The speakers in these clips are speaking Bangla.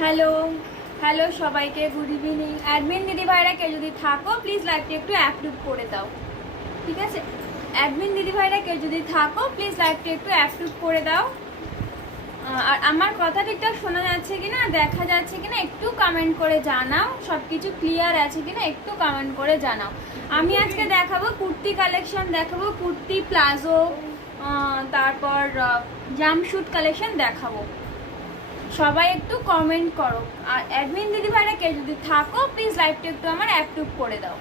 হ্যালো হ্যালো সবাইকে গুড ইভিনিং। অ্যাডমিন দিদি ভাইরা কেউ যদি থাকো প্লিজ লাইভটি একটু অ্যাপ্রুভ করে দাও, ঠিক আছে? অ্যাডমিন দিদি ভাইরা কেউ যদি থাকো প্লিজ লাইভটি একটু অ্যাপ্রুভ করে দাও। আর আমার কথা ঠিকঠাক শোনা যাচ্ছে কিনা, দেখা যাচ্ছে কিনা একটু কমেন্ট করে জানাও। সব কিছু ক্লিয়ার আছে কিনা একটু কমেন্ট করে জানাও। আমি আজকে দেখাবো কুর্তি কালেকশন, দেখাবো কুর্তি প্লাজো, তারপর জাম্পস্যুট কালেকশন দেখাবো। সবাই একটু কমেন্ট করো। আর অ্যাডমিন দিদি ভাইরা কেউ যদি থাকো প্লিজ লাইভটা একটু আমার অ্যাপ্রুভ করে দাও।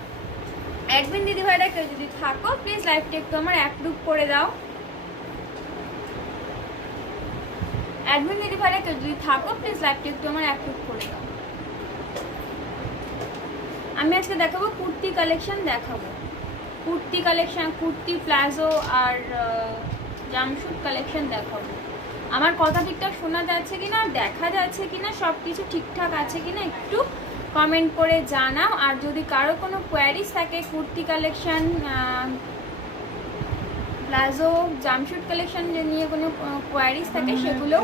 অ্যাডমিন দিদি ভাইরা কেউ যদি থাকো প্লিজ লাইভটা একটু আমার অ্যাপ্রুভ করে দাও। অ্যাডমিন দিদি ভাইরা কেউ যদি থাকো প্লিজ লাইভটা একটু আমার অ্যাপ্রুভ করে দাও। আমি আজকে দেখাবো কুর্তি কালেকশন, দেখাবো কুর্তি কালেকশন, কুর্তি প্লাজো আর জাম্পস্যুট কালেকশন দেখাবো। আমার কথা ঠিকঠাক শোনা যাচ্ছে কিনা, দেখা যাচ্ছে কিনা, সব কিছু ঠিকঠাক আছে কিনা একটু কমেন্ট করে জানাও। আর যদি কারো কোনো কোয়ারিজ থাকে kurti collection, palazzo, jumpsuit collection নিয়ে কোনো কোয়ারিজ থাকে সেগুলো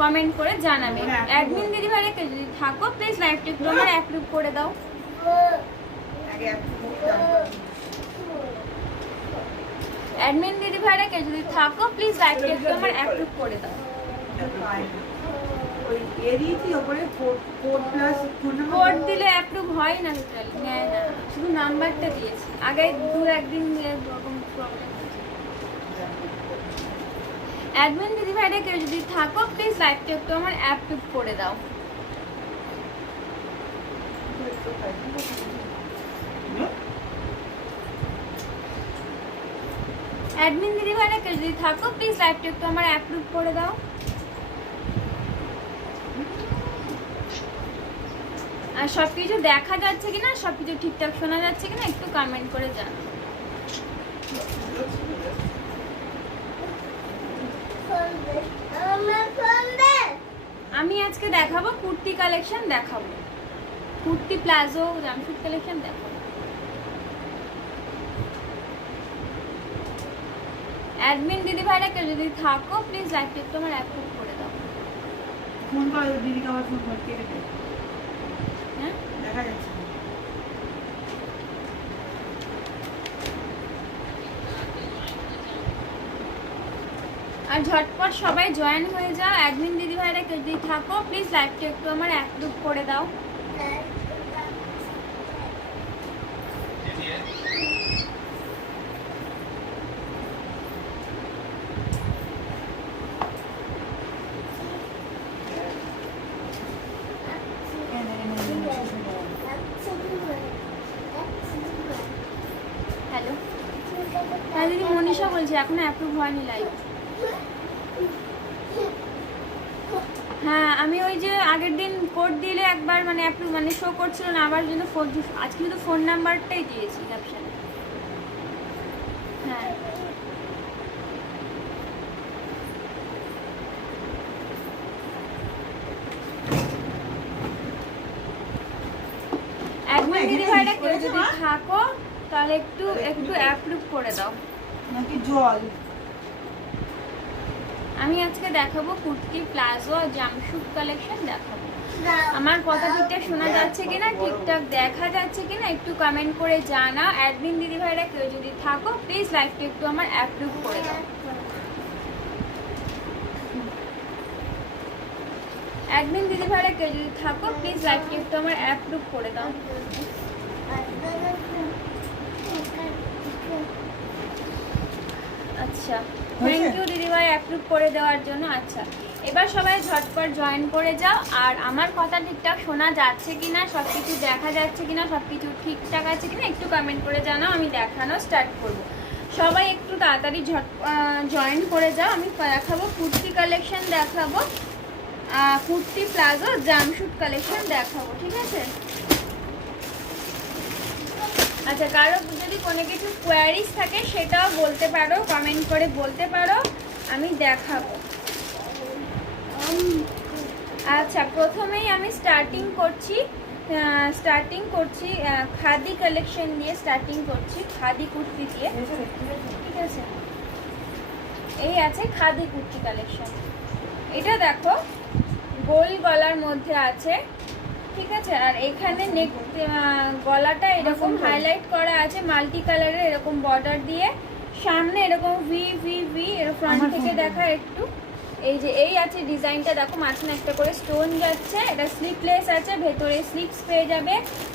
কমেন্ট করে জানাবে। অ্যাডমিন দিদি ভাইরা কেউ যদি থাকো প্লিজ লাইভটা একটু আমার অ্যাপ্রুভ করে দাও। অ্যাডমিন দিদি ভাইরা কেউ যদি থাকো প্লিজ লাইভটা একটু আমার অ্যাপ্রুভ করে দাও। কোড দিলে অ্যাপ্রুভ হয় না, টোটালি নেয় না, শুধু নাম্বারটা দিয়েছি। আগে একদিন এরকম প্রবলেম। অ্যাডমিন দিদি ভাইরা কেউ যদি থাকো প্লিজ লাইভটা একটু আমার অ্যাপ্রুভ করে দাও। অ্যাডমিন দিদি ভাইরা কেউ যদি থাকো প্লিজ লাইভটা একটু আমার অ্যাপ্রুভ করে দাও। আর সব কিছু দেখা যাচ্ছে কিনা, সব কিছু ঠিকঠাক শোনা যাচ্ছে কিনা একটু কমেন্ট করে জানাও। আমি আজকে দেখাবো কুর্তি কালেকশন, দেখাবো কুর্তি প্লাজো, জাম্পস্যুট কালেকশন দেখাবো। অ্যাডমিন দিদি ভাইরা কেউ যদি থাকো প্লিজ লাইভটা একটু আমার অ্যাপ্রুভ করে দাও। ফোন করো দিদিকে, আবার ফোন করতে হ্যাঁ দেখা যাচ্ছে। আর ঝটপট সবাই জয়েন হয়ে যাও। অ্যাডমিন দিদি ভাইরা কেউ যদি থাকো প্লিজ লাইভটা একটু আমার অ্যাপ্রুভ করে দাও। হ্যালো, হ্যাঁ দিদি মনীষা বলছি, এখনো অ্যাপ্রুভ হয়নি লাইভ। হ্যাঁ আমি ওই যে আগের দিন কোড দিলে একবার মানে অ্যাপ্রুভ মানে শো করছিল না, আবার জন্য ফোন, আজকে শুধু ফোন নাম্বারটাই দিয়েছি ক্যাপশনে। হ্যাঁ অ্যাডমিন দিদি ভাইরা কেউ যদি থাকো তাহলে একটু একটু অ্যাপ্রুভ করে দাও। নাকি জল? আমি আজকে দেখাবো কুর্তি প্লাজো আর জাম্পস্যুট কালেকশন দেখাবো। আমার কথা ঠিকঠাক শোনা যাচ্ছে কিনা, ঠিকঠাক দেখা যাচ্ছে কিনা একটু কমেন্ট করে জানাও। অ্যাডমিন দিদি ভাইরা কেউ যদি থাকো প্লিজ লাইভটা একটু আমার অ্যাপ্রুভ করে দাও। অ্যাডমিন দিদি ভাইরা কেউ যদি থাকো প্লিজ লাইভটা একটু আমার অ্যাপ্রুভ করে দাও। আচ্ছা থ্যাংক ইউ দিদিভাই অ্যাপ্রুভ করে দেওয়ার জন্য। আচ্ছা এবার সবাই ঝটপট জয়েন করে যাও। আর আমার কথা ঠিকঠাক শোনা যাচ্ছে কিনা, সব কিছু দেখা যাচ্ছে কিনা, সব কিছু ঠিকঠাক আছে কিনা একটু কমেন্ট করে জানাও। আমি দেখানো স্টার্ট করব। সবাই একটু তাড়াতাড়ি জয়েন করে যাও। আমি দেখাবো কুর্তি কালেকশন, দেখাবো কুর্তি প্লাজো, জাম্পস্যুট কালেকশন দেখাবো, ঠিক আছে? আচ্ছা কারো যদি কোনো কিছু কোয়ারিজ থাকে সেটাও বলতে পারো, কমেন্ট করে বলতে পারো, আমি দেখাবো। আচ্ছা প্রথমেই আমি স্টার্টিং করছি খাদি কালেকশন দিয়ে স্টার্টিং করছি, খাদি কুর্তি দিয়ে, ঠিক আছে? এই আছে খাদি কুর্তি কালেকশন। এটা দেখো গোল গলার মধ্যে আছে, ঠিক আছে। আর এখানে নেক গলাটা এরকম হাইলাইট করা আছে মাল্টি কালারের এরকম বর্ডার দিয়ে, সামনে এরকম ভি ভি ভি, এর ফ্রন্ট থেকে দেখা একটু। এই যে এই আছে ডিজাইনটা, দেখো মাঝখানে একটা করে স্টোন যাচ্ছে, এটা স্লিপলেস আছে, ভেতরে স্লিপস পেয়ে যাবে,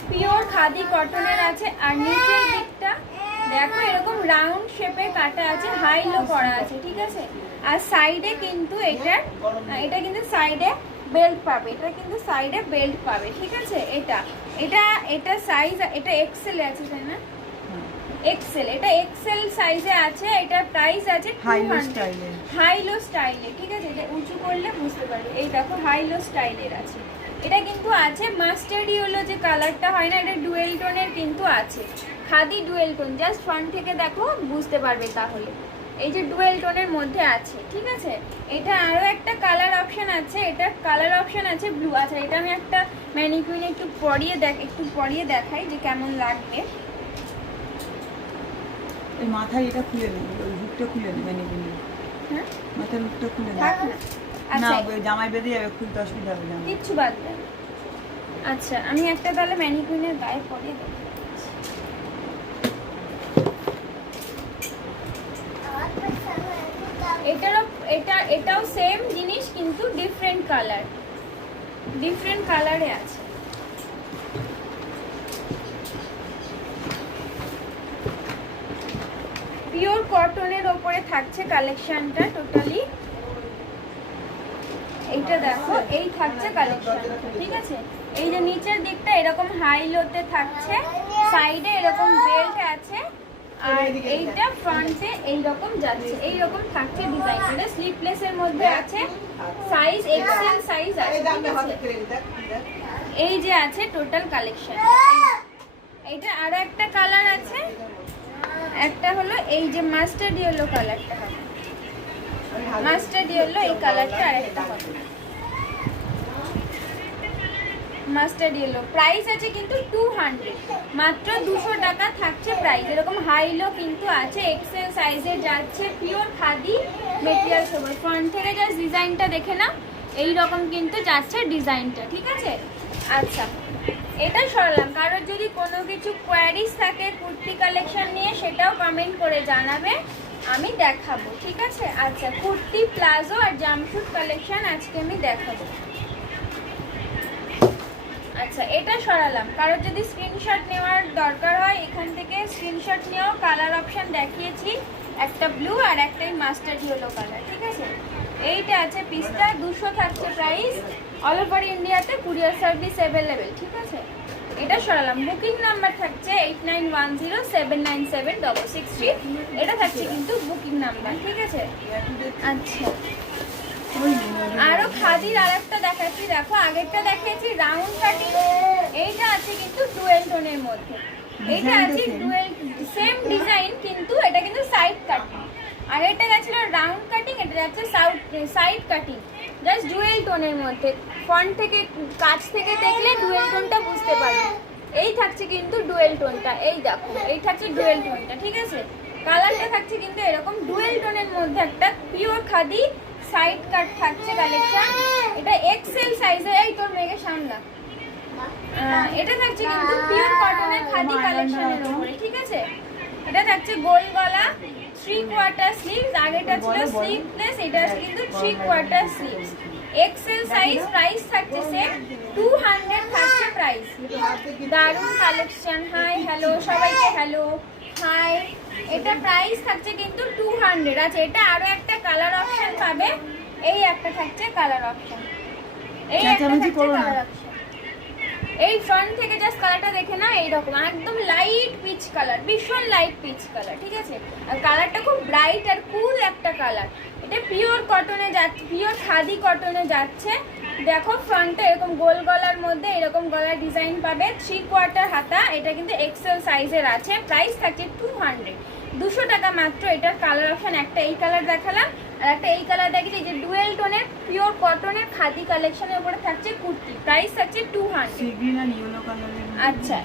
পিওর খাদি কটনের আছে। আর নিচের দিকটা দেখো এরকম রাউন্ড শেপে কাটা আছে, হাই লো করা আছে, ঠিক আছে। আর সাইডে কিন্তু এটা কিন্তু সাইডে বেল্ট পাবে, এটা কিন্তু সাইডে বেল্ট পাবে, ঠিক আছে। এটা সাইজ, এটা এক্সেল আছে তাই না, এক্সেল, এটা এক্সেল সাইজে আছে। এটা প্রাইস আছে হাই লো স্টাইলে, ঠিক আছে। এটা উঁচু করলে বুঝতে পারবে, এই দেখো হাই লো স্টাইলের আছে। এটা কিন্তু আছে মাস্টার্ড ইয়েলো যে কালারটা হয় না, এটা ডুয়েল টোনের কিন্তু আছে, khadi dual tone. Just front থেকে দেখো বুঝতে পারবে তাহলে, এই যে ডুয়েল টোনের মধ্যে আছে, ঠিক আছে। এটা আরো একটা কালার অপশন আছে, এটা কালার অপশন আছে ব্লু। আচ্ছা এটা আমি একটা ম্যানিকুইনে একটু পরিয়ে দেখাই যে কেমন লাগবে। এই মাথায় এটা খুলে নেবে, ওই হুকটা খুলে নেবে ম্যানিকুইনে। হ্যাঁ মাথার হুকটা খুলে নেবে। থাক না, না আচ্ছা ওই জামাই বেঁধে যাবে, খুলতে অসুবিধা হবে না। কিচ্ছু বাদ দেয়। আচ্ছা আমি একটা তাহলে ম্যানিকুইনের গায়ে পরিয়ে দেবো। এটাও সেম জিনিস কিন্তু ডিফারেন্ট কালারে আছে। পিওর কটনের ওপরে থাকছে কালেকশনটা টোটালি। এইটা দেখো, এই থাকছে কালেকশন, ঠিক আছে। এই যে নিচের দিকটা এরকম হাই লোতে থাকছে, সাইডে এরকম বেল্ট আছে, আর এইটা ফ্রন্টে এইরকম যাচ্ছে, এইরকম থাকছে ডিজাইন। এটা স্লিপলেস এর মধ্যে আছে, সাইজ এক্সেল সাইজ আছে, ঠিক আছে। এই যে আছে টোটাল কালেকশন। এইটা আরো একটা কালার আছে, একটা হলো এই যে মাস্টার্ড ইয়েলো কালারটা হবে, মাস্টার্ড ইয়েলো এই কালারটা আরেকটা হবে মাস্টার্ড ইয়েলো। প্রাইস আছে কিন্তু 200, মাত্র 200 টাকা থাকছে প্রাইস। এরকম হাই লো কিন্তু আছে, এক্সেল সাইজে যাচ্ছে, পিওর খাদি মেটেরিয়ালস হবে। ফ্রন্ট থেকে জাস্ট ডিজাইনটা দেখে না, এই রকম কিন্তু যাচ্ছে ডিজাইনটা, ঠিক আছে। আচ্ছা এটা সরালাম। কারোর যদি কোনো কিছু কোয়ারিজ থাকে কুর্তি কালেকশন নিয়ে, সেটাও কমেন্ট করে জানাবে, আমি দেখাবো, ঠিক আছে। আচ্ছা কুর্তি, প্লাজো আর জাম্পশুট কালেকশন আজকে আমি দেখাবো। আচ্ছা এটা সরালাম। কারোর যদি স্ক্রিনশট নেওয়ার দরকার হয় এখান থেকে স্ক্রিনশট নিয়েও, কালার অপশন দেখিয়েছি, একটা ব্লু আর একটাই মাস্টার্ড ইয়েলো কালার, ঠিক আছে। এইটা আছে পিসটা, 200 থাকছে প্রাইস। অল ওভার ইন্ডিয়াতে কুরিয়ার সার্ভিস অ্যাভেলেবেল, ঠিক আছে। এটা সরালাম। বুকিং নাম্বার থাকছে 8910797663, এটা থাকছে কিন্তু বুকিং নাম্বার, ঠিক আছে। আচ্ছা আরো খাদির আরেকটা দেখাচ্ছি, দেখো আগেরটা দেখিয়েছি রাউন্ড কাটিং, এইটা আছে কিন্তু ডুয়েল টোনের মধ্যে। এইটা আছে ডুয়েল সেম ডিজাইন, কিন্তু এটা কিন্তু সাইড কাটিং। আর এটা গেছিল রাউন্ড কাটিং, এটা যাচ্ছে সাইড কাটিং, জাস্ট ডুয়েল টোনের মধ্যে। ফ্রন্ট থেকে কাছ থেকে দেখলে ডুয়েল টোনটা বুঝতে পারবে। এই থাকছে কিন্তু ডুয়েল টোনটা, এই দেখো এই থাকছে ডুয়েল টোনটা, ঠিক আছে। কালারটা থাকছে কিন্তু এরকম ডুয়েল টোনের মধ্যে, একটা পিওর খাদি সাইড কাট থাকছে কালেকশন। এটা এক্সেল সাইজে, এই তোর মেয়েকে সামলা। এটা থাকছে কিন্তু পিওর কটনের খাদি কালেকশনের উপরে, ঠিক আছে। এটা থাকছে গোল গলা, 3/4 স্লিভস, আগেটা ছিল স্লিভলেস, এটা আছে কিন্তু 3/4 স্লিভস, এক্সেল সাইজ। প্রাইস থাকছে সেম 200 থাকছে প্রাইস। দারুণ কালেকশন। হাই হ্যালো সবাইকে, হ্যালো হাই। এটা প্রাইস থাকছে কিন্তু 200 আছে। এটা আরো একটা কালার অপশন পাবে, এই একটা থাকছে কালার অপশন, এই একটা থাকছে কালার অপশন। এই ফ্রন্ট থেকে জাস্ট কালারটা দেখে না, এইরকম একদম লাইট পিচ কালার, ভীষণ লাইট পিচ কালার, ঠিক আছে। আর কালারটা খুব ব্রাইট আর কুল একটা কালার। এটা পিওর কটনে যাচ্ছে, পিওর খাদি কটনে যাচ্ছে। দেখো ফ্রন্টে এরকম গোল গলার মধ্যে এরকম গলার ডিজাইন পাবে, 3/4 হাতা। এটা কিন্তু এক্সেল সাইজের আছে। প্রাইস থাকছে 200 টাকা মাত্র। এটার কালার অপশন একটা এই কালার দেখালাম, আর একটা এই কালার দেখিয়েছি, যে ডুয়েল টোনের পিওর কটনের খাদি কালেকশনের উপরে থাকছে কুর্তি। প্রাইস থাকছে 200। আচ্ছা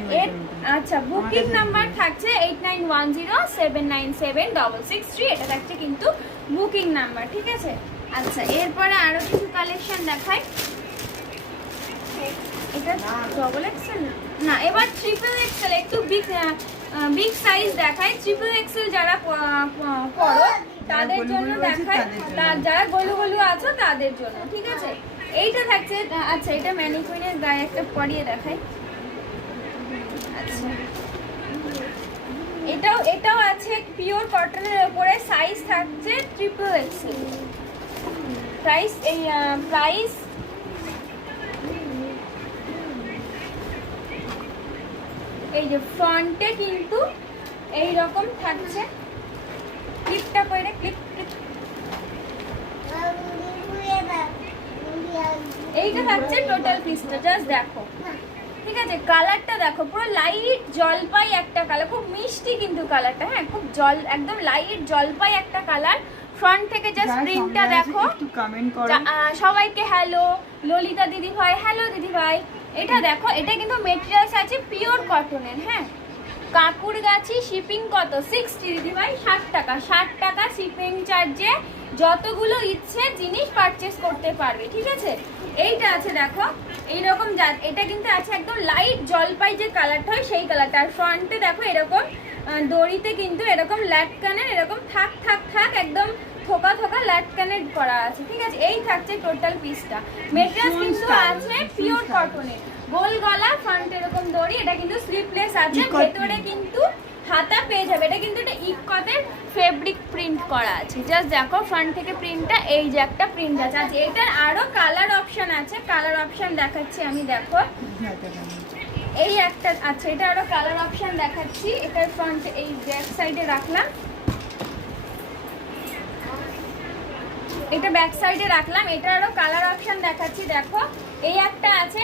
আচ্ছা বুকিং নাম্বার থাকছে 8910797663, এটা থাকছে কিন্তু বুকিং নাম্বার, ঠিক আছে। আচ্ছা এরপরে আরো কিছু কালেকশন দেখাই। এটা ডবল এক্সেল না, এবার ট্রিপল এক্সেল। একটু বিগ সাইজ দেখায়। ট্রিপল এক্সেল যারা পড়ো তাদের জন্য দেখায়, যারা গলু গলু আছো তাদের জন্য, ঠিক আছে। এইটা থাকছে, আচ্ছা এটা ম্যানিকুইনের গায়ে একটা পরিয়ে দেখাই। আচ্ছা এটাও আছে পিওর কটনের উপরে, সাইজ থাকছে ট্রিপল এক্সেল। প্রাইস এই যে ফ্রন্টে কিন্তু এই রকম থাকছে, ক্লিপটা করে ক্লিপ এইটা থাকছে টোটাল পিসটা। জাস্ট দেখো, ঠিক আছে। কালারটা দেখো, পুরো লাইট জলপাই একটা কালার, খুব মিষ্টি কিন্তু কালারটা, হ্যাঁ খুব একদম লাইট জলপাই একটা কালার। ফ্রন্ট থেকে জাস্ট প্রিন্টটা দেখো। একটু কমেন্ট করো। সবাইকে হ্যালো, ললিতা দিদি ভাই, হ্যালো দিদি ভাই। এটা দেখো, এটা কিন্তু মেটেরিয়ালস আছে পিওর কটনের, হ্যাঁ। কাকুরগাছি শিপিং কত? 60 দিদি ভাই, 60 টাকা। 60 টাকা শিপিং চার্জে যতগুলো ইচ্ছে জিনিস পারচেস করতে পারবে, ঠিক আছে। এইটা আছে দেখো এইরকম, এটা কিন্তু আছে একদম লাইট জলপাই যে কালারটা হয় সেই কালারটা। আর ফ্রন্টে দেখো এরকম দড়িতে কিন্তু এরকম ল্যাটকানের এরকম থাক থাক থাক একদম থোকা থোকা ল্যাটকানের করা আছে, ঠিক আছে। এই থাকছে টোটাল পিসটা। মেটেরিয়াল কিন্তু আছে পিওর কটনের, গোল গলা, ফ্রন্টে এরকম দড়ি। এটা কিন্তু স্লিপলেস আছে, ভেতরে কিন্তু হাতা পেয়ে যাবে। এটা কিন্তু এটা ইকতের ফেব্রিক প্রিন্ট করা আছে। জাস্ট দেখো ফ্রন্ট থেকে প্রিন্টটা, এই যে একটা প্রিন্ট আছে। আচ্ছা এটার আরো কালার অপশন আছে, কালার অপশন দেখাচ্ছি আমি, দেখো এই একটা আছে, এটা আরো কালার অপশন দেখাচ্ছি। এটার ফ্রন্ট এই ব্যাক সাইডে রাখলাম, এটা ব্যাক সাইডে রাখলাম। এটা আরো কালার অপশন দেখাচ্ছি, দেখো এই একটা আছে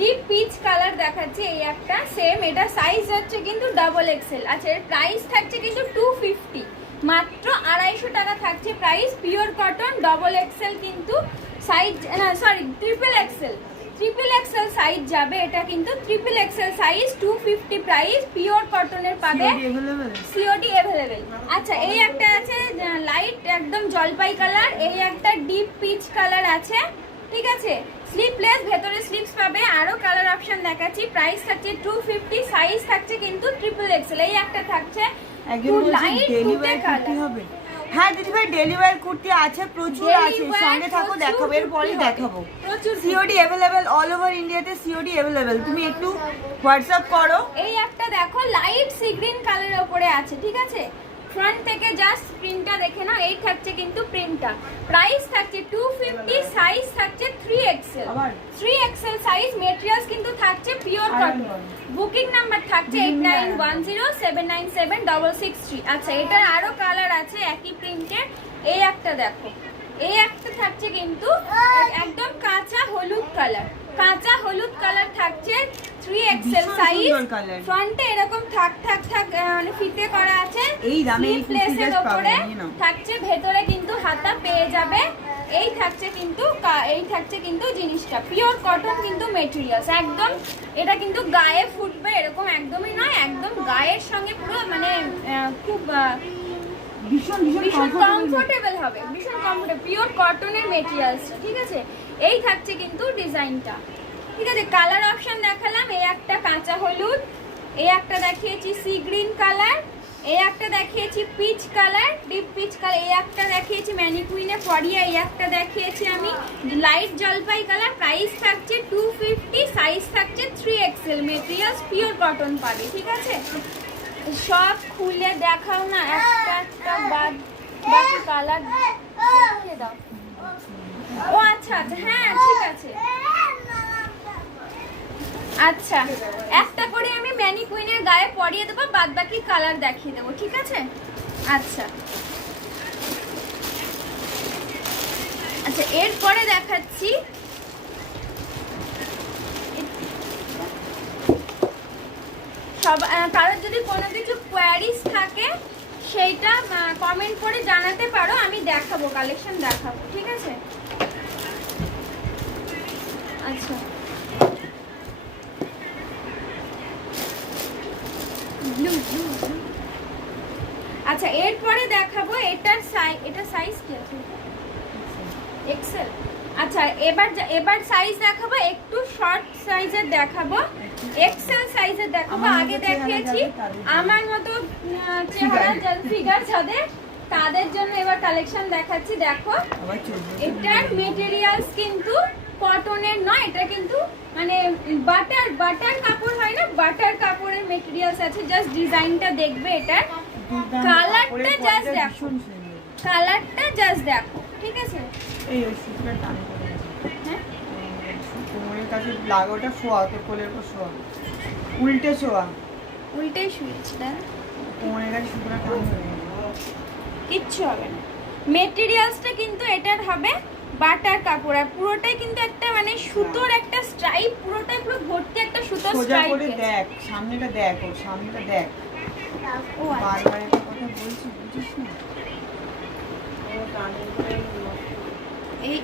ডিপ পিচ কালার দেখাচ্ছি, এই একটা সেম। এটা সাইজ হচ্ছে কিন্তু ডাবল এক্সেল। আচ্ছা এর প্রাইস থাকছে কিন্তু 250, মাত্র 250 টাকা থাকছে price. Pure cotton, double XL কিন্তু সাইজ, না sorry triple Excel, triple XL size যাবে এটা কিন্তু। Triple XL size 250 price, pure কটনের পাবে, সিওডি अवेलेबल। আচ্ছা এই একটা আছে লাইট একদম জলপাই কালার, এই একটা ডিপ পিচ কালার আছে, ঠিক আছে। স্লিপলেস, ভেতরে স্লিপস পাবে। আরো কালার অপশন দেখাচ্ছি, প্রাইস থাকছে 250, সাইজ থাকছে কিন্তু ট্রিপল এক্সেল। এই একটা থাকছে লাইট টুটে কালার হবে। হ্যাঁ দিদিভাই ডেলিভারি কুর্তি আছে, প্রচুর আছে, সঙ্গে থাকো দেখাবো, এরপরই দেখাবো। সিওডি अवेलेबल, অল ওভার ইন্ডিয়াতে সিওডি अवेलेबल। তুমি একটু হোয়াটসঅ্যাপ করো। এই একটা দেখো লাইট সি গ্রিন কালারের উপরে আছে, ঠিক আছে। ফ্রন্ট থেকে জাস্ট প্রিন্টটা দেখে নাও, এই থাকছে কিন্তু প্রিন্টটা। প্রাইস থাকছে 250, সাইজ থাকছে 3XL, 3XL সাইজ। মেটেরিয়ালস কিন্তু থাকছে পিওর কটন। বুকিং নাম্বার থাকছে 8910797663। আচ্ছা এটার আরো কালার আছে একই প্রিন্টের। এই একটা দেখো, এই একটা থাকছে কিন্তু একদম কাঁচা হলুদ কালার, কাঁচা হলুদ কালার থাকছে 3XL সাইজ। ফ্রন্টে এরকম থাক থাক থাক মানে ফিতে করা আছে, এই দামে এই প্লেসের উপরে থাকছে, ভেতরে কিন্তু হাতা পেয়ে যাবে। এই থাকছে কিন্তু জিনিসটা পিওর কটন কিন্তু মেটেরিয়ালস একদম। এটা কিন্তু গায়ে ফুটবে এরকম একদমই নয়, একদম গায়ের সঙ্গে পুরো মানে খুব ভীষণ কমফোর্টেবল হবে, ভীষণ কমফোর্টেবল, পিওর কটনের মেটেরিয়ালস, ঠিক আছে। এই থাকছে কিন্তু ডিজাইনটা, ঠিক আছে। কালার অপশন দেখালাম, এই একটা কাঁচা হলুদ, এই একটা দেখিয়েছি সি গ্রিন কালার, এই একটা দেখিয়েছি peach colour, deep peach colour, এই একটা দেখিয়েছি ম্যানিকুইনে পরিয়া, এই একটা দেখিয়েছি আমি লাইট জলপাই কালার। প্রাইস থাকছে 250, সাইজ থাকছে 3XL। মেটেরিয়ালস পিওর কটন পাবে, ঠিক আছে। সব খুলে দেখাও না, একটা একটা বাকি কালার দেখিয়ে দাও। ও আচ্ছা আচ্ছা, হ্যাঁ ঠিক আছে। আচ্ছা একটা করে আমি ম্যানিকুইনের গায়ে পরিয়ে দেবো, বাদ বাকি কালার দেখিয়ে দেবো, ঠিক আছে। আচ্ছা আচ্ছা এরপরে দেখাচ্ছি সব। কারোর যদি কোনো কিছু কোয়ারিজ থাকে সেইটা কমেন্ট করে জানাতে পারো, আমি দেখাবো, কালেকশন দেখাবো, ঠিক আছে। আচ্ছা আচ্ছা এরপরে দেখাবো এটা সাইজ কি আছে? এক্সেল। আচ্ছা এবার সাইজ দেখাবো, একটু শর্ট সাইজের দেখাবো, এক্সেল সাইজের দেখাবো। আগে দেখিয়েছি আমার মতো চেহারা ফিগার যাদের, তাদের জন্য এবার কালেকশন দেখাচ্ছি। দেখো এটার মেটেরিয়ালস কিন্তু কটনের নয়, এটা কিন্তু মানে বাটার কাপড় হয় না, বাটার কাপড়ের মেটেরিয়ালস আছে। জাস্ট ডিজাইনটা দেখবে, এটার কালারটা জাস্ট দেখো, কালারটা জাস্ট দেখো, ঠিক আছে? এই সুতোটা টান করে হ্যাঁ কোমরের কাছে লাগাটা শোয়া, তো কোলের উপর শোয়া, উল্টে শোয়া, উল্টেই শুয়েছি না, কোমরের কাছে সুতোটা টান করে কিচ্ছু হবে না। মেটেরিয়ালসটা কিন্তু এটার হবে বাটার কাপড়, আর পুরোটাই কিন্তু একটা মানে সুতোর একটা স্ট্রাইপ, পুরোটাই পুরো ভর্তি একটা সুতোর সোজা স্ট্রাইপ। করে দেখ, সামনেটা দেখ, ওর সামনেটা দেখ। ও আচ্ছা। বারবার একটা কথা বলছি, বুঝিস না?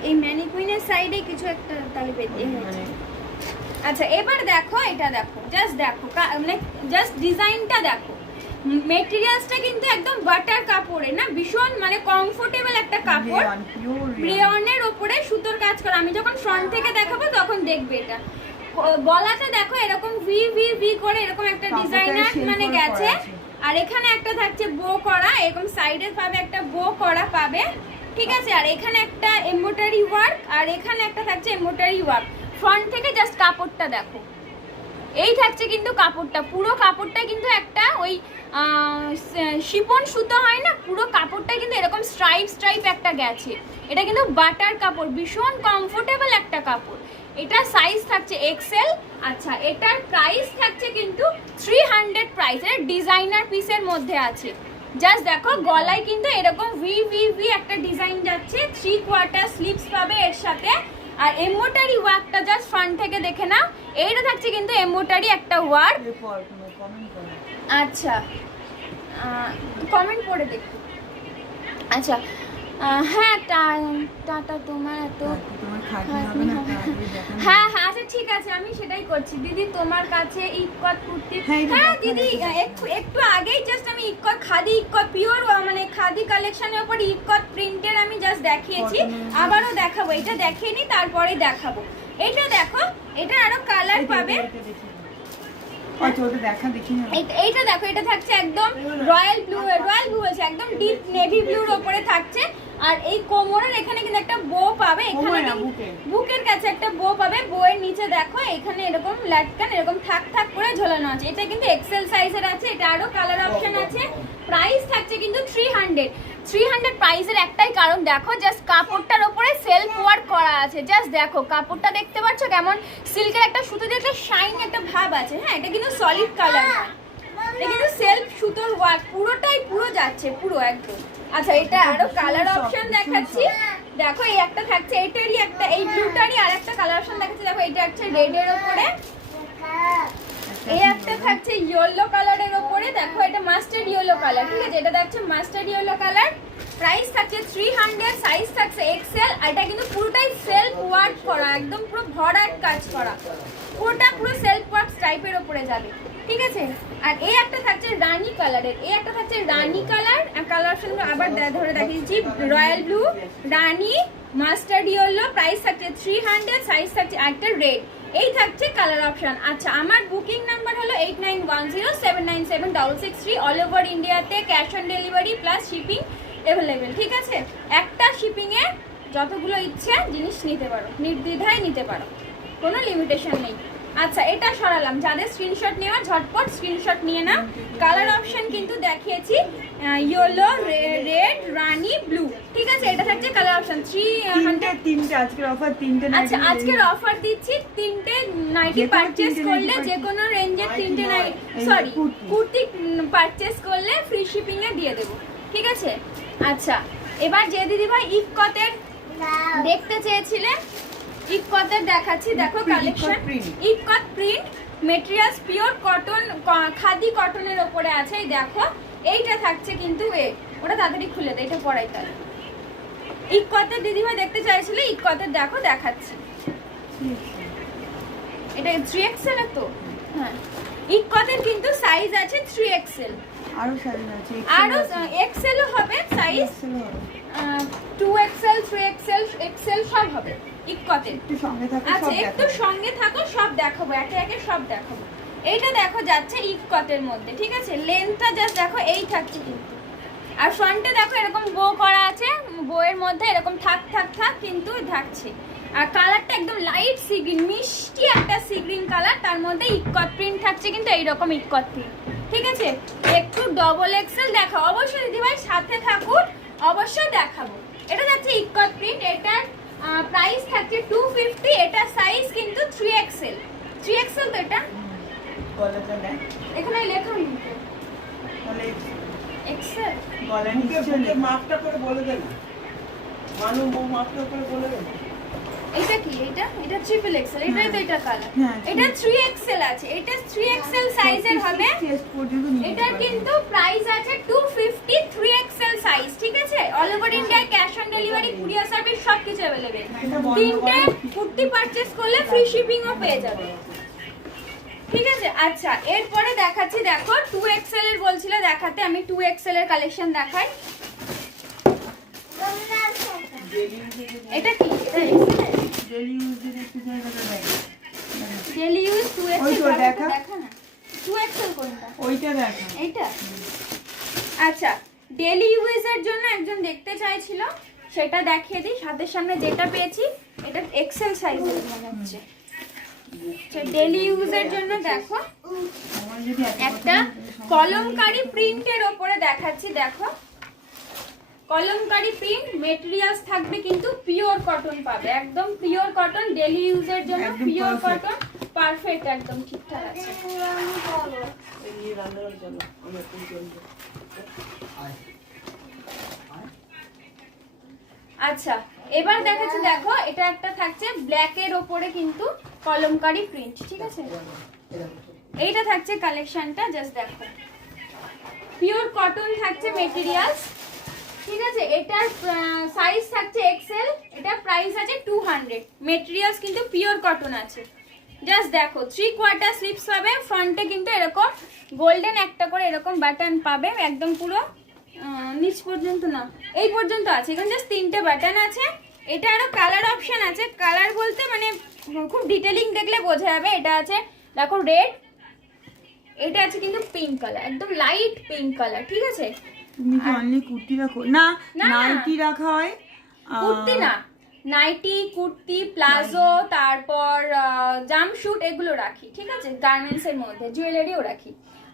এই ম্যানিকুইনের সাইডে কিছু একটা তাহলে বেঁধে মানে আচ্ছা এবার দেখো, এটা দেখো, জাস্ট দেখো, মানে জাস্ট ডিজাইনটা দেখো। মেটেরিয়ালসটা কিন্তু একদম বাটার কাপড়ে না, ভীষণ মানে কমফোর্টেবল একটা কাপড়, রেয়নের উপরে সুতোর কাজ করা। আমি যখন ফ্রন্ট থেকে দেখাবো তখন দেখবে এটা। গলাটা দেখো এরকম ভি ভি ভি করে এরকম একটা ডিজাইনার মানে গেছে, আর এখানে একটা থাকছে বো করা, এরকম সাইডে পাবে একটা বো করা পাবে, ঠিক আছে? আর এখানে একটা এমব্রয়ডারি ওয়ার্ক, আর এখানে একটা থাকছে এমব্রয়ডারি ওয়ার্ক। ফ্রন্ট থেকে জাস্ট কাপড়টা দেখো, এই থাকছে কিন্তু কাপড়টা, পুরো কাপড়টা কিন্তু একটা ওই শিপন সুতো হয় না, পুরো কাপড়টা কিন্তু এরকম স্ট্রাইপ একটা গেছে। এটা কিন্তু বাটার কাপড়, ভীষণ কমফোর্টেবল একটা কাপড়। এটা সাইজ থাকছে এক্সেল। আচ্ছা এটার প্রাইস থাকছে কিন্তু 300 প্রাইস, এটা ডিজাইনার পিসের মধ্যে আছে। জাস্ট দেখো গলায় কিন্তু এরকম ভি ভি ভি একটা ডিজাইন যাচ্ছে, 3/4 স্লিভস পাবে এর সাথে। আর এমব্রয়ডারি ওয়ার্কটা জাস্ট ফ্রন্ট থেকে দেখে নাও, এইটা থাকছে কিন্তু এমব্রয়ডারি একটা ওয়ার্ক। আচ্ছা কমেন্ট করে দেখি। আচ্ছা হ্যাঁ টাটা তোমার এত হ্যাঁ হ্যাঁ আচ্ছা ঠিক আছে, আমি সেটাই করছি দিদি। তোমার কাছে ইক্কত কুর্তি, হ্যাঁ দিদি একটু আগেই জাস্ট আমি ইক্কত খাদি, ইক্কত পিওর মানে খাদি কালেকশনের উপর ইক্কত প্রিন্টের আমি জাস্ট দেখিয়েছি, আবারও দেখাবো। এটা দেখিয়ে নি তারপরে দেখাবো। এটা দেখো, এটা আরো কালার পাবে। এইটা দেখো, এটা থাকছে একদম রয়্যাল ব্লু আছে, একদম ডিপ নেভি ব্লুর উপরে থাকছে। আর এই কোমরের এখানে কিন্তু একটা বো পাবে, এখানে বুকের কাছে একটা বো পাবে। বউয়ের নিচে দেখো এখানে এরকম লাটকান এরকম থাক থাক করে ঝোলানো আছে। এটা কিন্তু এক্সেল সাইজের আছে, এটা আরো কালার অপশন আছে। প্রাইস থাকছে কিন্তু 300 প্রাইসের একটাই কারণ, দেখো জাস্ট কাপড়টার উপরে সেলফ ওয়ার্ক করা আছে। জাস্ট দেখো কাপড়টা দেখতে পাচ্ছ কেমন সিল্কের একটা সুতো দিয়ে একটা শাইন একটা ভাব আছে। হ্যাঁ এটা কিন্তু সলিড কালার নয়, এটা কিন্তু সেলফ সুতোর ওয়ার্ক, পুরোটাই পুরো যাচ্ছে পুরো একদম। আচ্ছা এটা আরো কালার অপশন দেখাচ্ছি। দেখো এই একটা থাকছে এটারই একটা, এই ব্লুটারই আর একটা কালার অপশন দেখাচ্ছি। দেখো এটা হচ্ছে রেড এর উপরে, এই একটা থাকছে ইয়েলো কালারের উপরে। দেখো এটা মাস্টার্ড ইয়েলো কালার, ঠিক আছে? এটা দেখছো মাস্টার্ড ইয়েলো কালার। প্রাইস থাকছে 300, সাইজ থাকছে এক্সেল। আর এটা কিন্তু পুরোটাই সেলফ ওয়ার্ক করা, একদম পুরো ভরাট কাজ করা, পুরোটা পুরো সেলফ ওয়ার্ক টাইপের উপরে যাবে, ঠিক আছে? আর এই একটা থাকছে রানী কালারের, এই একটা থাকছে রানী কালার। কালার অপশনগুলো আবার ধরে দেখিয়েছি, রয়্যাল ব্লু, রানী, মাস্টার্ড ইয়েলো। প্রাইস থাকছে 300, সাইজ থাকছে একটা রেড। এই থাকছে কালার অপশন। আচ্ছা আমার বুকিং নাম্বার হলো 8910797663। অল ওভার ইন্ডিয়াতে cash on delivery plus shipping available, ঠিক আছে? একটা শিপিংয়ে যতগুলো ইচ্ছে জিনিস নিতে পারো, নির্দ্বিধায় নিতে পারো, কোনো লিমিটেশন নেই। আচ্ছা এটা সরালাম, যাদের স্ক্রিনশট নেওয়া ঝটপট স্ক্রিনশট নিয়ে নাও। কালার অপশন কিন্তু দেখিয়েছি ইয়েলো, রেড, রানী, ব্লু, ঠিক আছে? এটা থাকছে কালার অপশন 300। আজকের অফার 3টে। আচ্ছা আজকের অফার দিচ্ছি 3টে নাইটি পারচেজ করলে, যে কোনো রেঞ্জের 3টে সরি কুর্তি পারচেজ করলে ফ্রি শিপিং এ দিয়ে দেবো, ঠিক আছে? আচ্ছা এবার যে দিদি ভাই ইক্কতের দেখতে চেয়েছিলেন, ইক্কতের দেখাচ্ছি। দেখো collection ikat print, materials pure cotton, khadi কটনের উপরে আছে। এই দেখো এইটা থাকছে কিন্তু ওটা তাড়াতাড়ি খুলে দেয়, এটা পরাই তার। ইক্কতের দিদিভাই দেখতে চাইছিলে, ইক্কতের দেখো দেখাচ্ছি। এটা 3XL এর তো, হ্যাঁ ইক্কতের কিন্তু সাইজ আছে 3XL, আরো সাইজ আছে, আরো XL ও হবে সাইজ, 2XL 3XL XL সব হবে। ইক্কতের। একটু সঙ্গে থাকো, আচ্ছা সব একটু দেখাবো। সঙ্গে থাকো, সব দেখাবো, একে একে সব দেখাবো। এইটা দেখো যাচ্ছে ইক্কতের মধ্যে, ঠিক আছে? লেন্থটা জাস্ট দেখো এই থাকছে কিন্তু, আর ফ্রন্টে দেখো এরকম বো করা আছে, বইয়ের মধ্যে এরকম থাক থাক থাক কিন্তু থাকছে। আর কালারটা একদম লাইট সি গ্রিন, মিষ্টি একটা সি গ্রিন কালার, তার মধ্যে ইক্কত প্রিন্ট থাকছে কিন্তু এইরকম ইক্কত প্রিন্ট, ঠিক আছে? একটু ডবল এক্সেল দেখো অবশ্যই দিদিভাই, সাথে থাকুন, অবশ্যই দেখাবো। এটা যাচ্ছে ইক্কত প্রিন্ট, এটার প্রাইস থাকছে 250, এটা সাইজ কিন্তু 3XL। 3XL তো এটা, গলাটা দেখ, এখানে লেখা নেই তো তাহলে এক্সেল। গলা মুখে নিচে মুখে মাপটা করে বলে দেন, মানু মাপটা করে বলে দেন। এটা কি? এটা ট্রিপল এক্সেল, এটাই তো এটা কালার। হ্যাঁ, এটা 3XL আছে, এটা 3XL সাইজের হবে। চেস্ট পর্যন্ত নিতে এটার পারবে। কিন্তু প্রাইস আছে 250, 3XL সাইজ, ঠিক আছে? All over India cash on delivery, courier service সবকিছু अवेलेबल। এটা বন্ধ তিনটে করো। কুর্তি পারচেজ করলে ফ্রি শিপিংও পেয়ে যাবে, ঠিক আছে? আচ্ছা এরপরে দেখাচ্ছি, দেখো 2XL এর বলছিল দেখাতে, আমি 2XL এর কালেকশন দেখাই। এটা কি? এটা XL? ডেইলি ইউজের একটু জায়গাটা দেখ। ডেলি ইউজ 2XL ওই তো দেখা। দেখা না, 2XL কোনটা? ওইটা দেখা। এইটা? আচ্ছা ডেলি ইউজের জন্য একজন দেখতে চাইছিল, সেটা দেখিয়ে দিই। হাতের সামনে যেটা পেয়েছি এটা এক্সেল সাইজের মনে হচ্ছে। ডেলি ইউজের জন্য দেখো আমার যদি এত একটা কলমকারি প্রিন্টের ওপরে দেখাচ্ছি, দেখো কলমকারি প্রিন্ট, মেটেরিয়ালস থাকবে কিন্তু পিওর কটন পাবে, একদম পিওর কটন, ডেলি ইউজের জন্য একদম পিওর perfect। কটন, পারফেক্ট, একদম ঠিকঠাক আছে। এই নিয়ে রান্নাঘরে চলো, আমি একটু চলবো। আচ্ছা এবার দেখাচ্ছি, দেখো এটা একটা থাকছে ব্ল্যাক এর ওপরে কিন্তু কলমকারি প্রিন্ট, ঠিক আছে? এইটা থাকছে কালেকশনটা, জাস্ট দেখো পিওর কটন থাকছে মেটেরিয়ালস, ঠিক আছে? এটার সাইজ থাকছে এক্সেল, এটা প্রাইস আছে 200, মেটেরিয়ালস কিন্তু পিওর কটন আছে। জাস্ট দেখো 3/4 স্লিপস পাবে, ফ্রন্টে কিন্তু এরকম গোল্ডেন একটা করে এরকম বাটন পাবে, একদম পুরো নিচ পর্যন্ত না, এই পর্যন্ত আছে, এখানে জাস্ট 3টে বাটন আছে। এটা আরো কালার অপশন আছে, কালার বলতে মানে খুব ডিটেইলিং দেখলে বোঝা যাবে। এটা আছে দেখো রেড, এটা আছে কিন্তু পিঙ্ক কালার, একদম লাইট পিঙ্ক কালার, ঠিক আছে? তুমি কি অনলি কুর্তি রাখো? না, না, না। নাইটি রাখা হয়। কুর্তি না, নাইটি, কুর্তি, প্লাজো, তারপর জাম্পশুট এগুলো রাখি, ঠিক আছে? গার্মেন্টস এর মধ্যে জুয়েলারিও রাখি।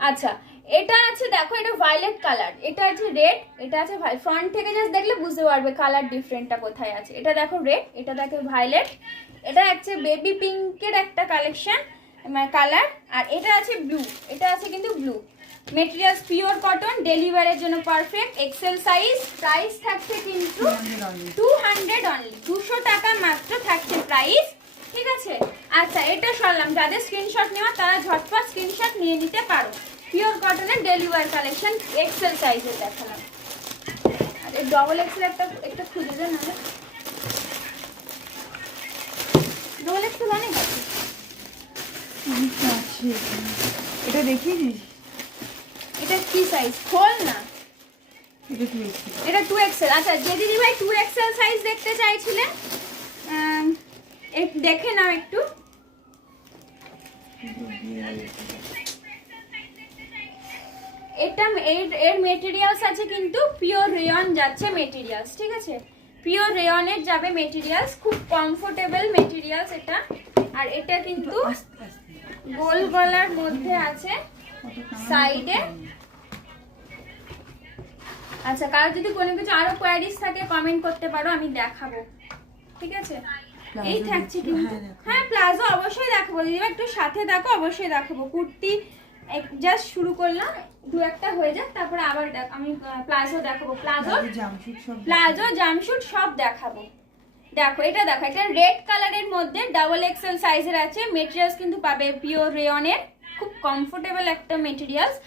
আচ্ছা এটা আছে দেখো, এটা ভায়োলেট কালার, এটা আছে রেড, এটা আছে ফ্রন্ট থেকে জাস্ট দেখলে বুঝতে পারবে কালার ডিফারেন্টটা কোথায় আছে। এটা দেখো রেড, এটা দেখো ভায়োলেট, এটা আছে বেবি পিঙ্কের একটা কালেকশন কালার, আর এটা আছে ব্লু, এটা আছে কিন্তু ব্লু। মেটেরিয়ালস পিওর কটন, ডেলিভারির জন্য পারফেক্ট, এক্সেল সাইজ, প্রাইস থাকছে কিন্তু 200 অনলি, 200 টাকা মাত্র থাকছে প্রাইস, ঠিক আছে? আচ্ছা এটা সরলাম, যাদের স্ক্রিনশট নেওয়া তারা ঝটপট স্ক্রিনশট নিয়ে নিতে পারো। পিওর কটনের ডেলিভারি কালেকশন এক্সেল সাইজের দেখালাম। আর এই ডবল এক্সেল একটা খুঁজে দেন না, ডবল এক্সেল অনেক আছে। আছে এখানে। এটা দেখিয়ে দিস। এটা কি সাইজ? খোল না, এটা কি দেখছি? এটা 2XL। আচ্ছা যে দিদি ভাই 2XL সাইজ দেখতে চাইছিলেন দেখে নাও একটু। এটা এর মেটেরিয়ালস আছে কিন্তু পিওর রেয়ন যাচ্ছে মেটেরিয়ালস, ঠিক আছে? পিওর রেয়নের যাবে মেটেরিয়ালস, খুব কমফোর্টেবল মেটেরিয়ালস এটা। আর এটা কিন্তু আস্তে আস্তে। গোল গলার মধ্যে আছে সাইডে। আচ্ছা কারো যদি কোনো কিছু আরো কোয়ারিজ থাকে কমেন্ট করতে পারো, আমি দেখাবো, ঠিক আছে? এই থাকছে কিন্তু, হ্যাঁ প্লাজো অবশ্যই দেখাবো দিদি, একটু সাথে দেখো, অবশ্যই দেখাবো। কুর্তি জাস্ট শুরু করলাম, দু একটা হয়ে যাক, তারপরে আবার আমি প্লাজো দেখাবো, প্লাজো জামশুট সব দেখাবো। দেখো এটা দেখো, এটা রেড কালারের মধ্যে ডাবল এক্সেল সাইজের আছে, মেটেরিয়ালস কিন্তু পাবে পিওর রেয়নের, খুব কমফোর্টেবল একটা মেটেরিয়ালস।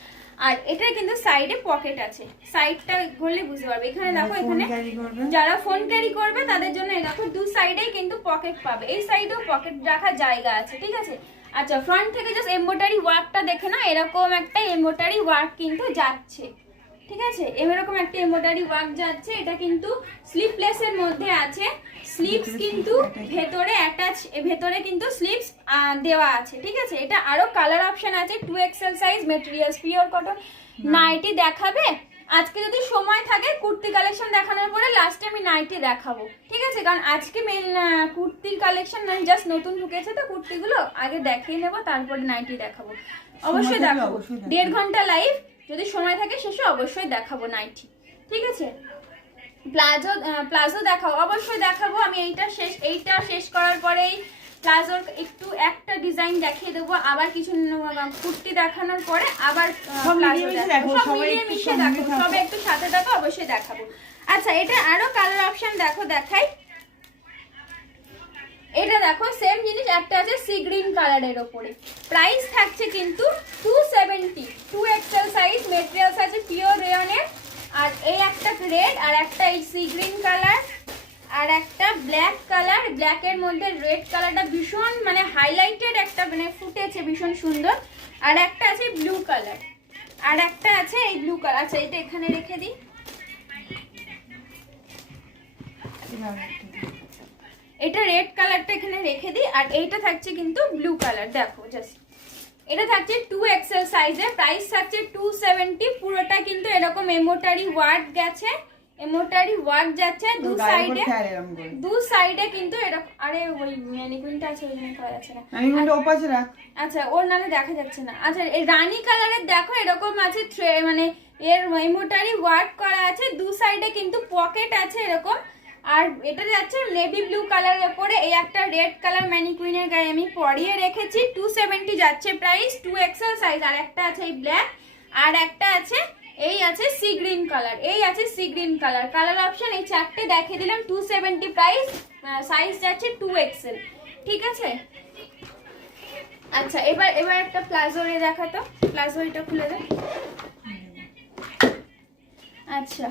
আর এটার কিন্তু সাইডে পকেট আছে, সাইডটা ঘুরলে বুঝতে পারবে। এখানে দেখো, এখানে যারা ফোন ক্যারি করবে তাদের জন্য এই দেখো দু সাইডেই কিন্তু পকেট পাবে, এই সাইডেও পকেট রাখার জায়গা আছে, ঠিক আছে? আচ্ছা ফ্রন্ট থেকে জাস্ট এমব্রয়ডারি ওয়ার্কটা দেখে না, এরকম একটা এমব্রয়ডারি ওয়ার্ক কিন্তু যাচ্ছে, ঠিক আছে, এরকম একটা এমব্রয়ডারি ওয়ার্ক যাচ্ছে। এটা কিন্তু স্লিপলেসের মধ্যে আছে, স্লিভস কিন্তু ভেতরে অ্যাটাচ, ভেতরে কিন্তু স্লিভস দেওয়া আছে। ঠিক আছে, এটা আরো কালার অপশন আছে। 2XL size, materials pure cotton. Nightie দেখাবে আজকে যদি সময় থাকে, কুর্তি কালেকশন দেখানোর পরে লাস্টে আমি নাইটি দেখাবো। ঠিক আছে, কারণ আজকে মেন কুর্তির কালেকশন মানে জাস্ট নতুন ঢুকেছে তো কুর্তিগুলো, আগে দেখিয়ে নেবো তারপরে নাইটি দেখাবো। অবশ্যই দেখাবো, 1.5 ঘন্টা লাইভ, যদি সময় থাকে শেষে অবশ্যই দেখাবো নাইটি। ঠিক আছে, প্লাজো দেখাবো, অবশ্যই দেখাবো। আমি এইটা শেষ করার পরেই প্লাজোর একটু একটা ডিজাইন দেখিয়ে দেবো, আবার কিছু কুর্তি দেখানোর পরে আবার প্লাজো দেখাবো। সব মিলিয়ে মিশিয়ে দেখাবো, সবে একটু সাথে দেখো, অবশ্যই দেখাবো। আচ্ছা, এটা আরো কালার অপশন দেখাই। এটা দেখো সেম জিনিস, একটা আছে সি গ্রিন কালারের ওপরে, প্রাইস থাকছে কিন্তু 270, 2XL সাইজ, মেটেরিয়ালস আছে পিওর রেয়নের। আর এই একটা রেড, আর একটা এই সি গ্রিন কালার, আর একটা ব্ল্যাক কালার, ব্ল্যাকের মধ্যে রেড কালারটা ভীষণ মানে হাইলাইটেড, একটা মানে ফুটেছে ভীষণ সুন্দর। আর একটা আছে ব্লু কালার, আর একটা আছে এই ব্লু কালার। আচ্ছা, এটা এখানে রেখে দিই। এটা রেড কালারটা এখানে রেখে দিই, আর এইটা থাকছে কিন্তু ব্লু কালার। দেখো জাস্ট, এটা থাকছে 2XL সাইজে, প্রাইস থাকছে 270। পুরোটা কিন্তু এরকম এমব্রয়ডারি ওয়ার্ক গেছে, এমব্রয়ডারি ওয়ার্ক যাচ্ছে দু সাইডে কিন্তু এরকম। আরে ওই ম্যানিকুইনটা আছে, ওই জন্য করা যাচ্ছে না। ম্যানিকুইনটা ওপাশে রাখ। আচ্ছা, ওর নালে দেখা যাচ্ছে না। আচ্ছা, এই রানী কালারের দেখো এরকম আছে, মানে এর এমব্রয়ডারি ওয়ার্ক করা আছে, দু সাইডে কিন্তু পকেট আছে এরকম। আর এটা যাচ্ছে নেভি ব্লু কালারের উপরে, এই একটা রেড কালার ম্যানিকুইনের গায়ে আমি পরিয়ে রেখেছি। 270 যাচ্ছে প্রাইস, 2XL সাইজ। আর একটা আছে এই ব্ল্যাক, আর একটা আছে এই আছে সি গ্রিন কালার, এই আছে sea green colour. Colour option এই চারটে দেখিয়ে দিলাম। 270 প্রাইস, সাইজ যাচ্ছে 2XL। ঠিক আছে, আচ্ছা এবার একটা প্লাজো রে দেখাতো, প্লাজো এটা খুলে দে। আচ্ছা,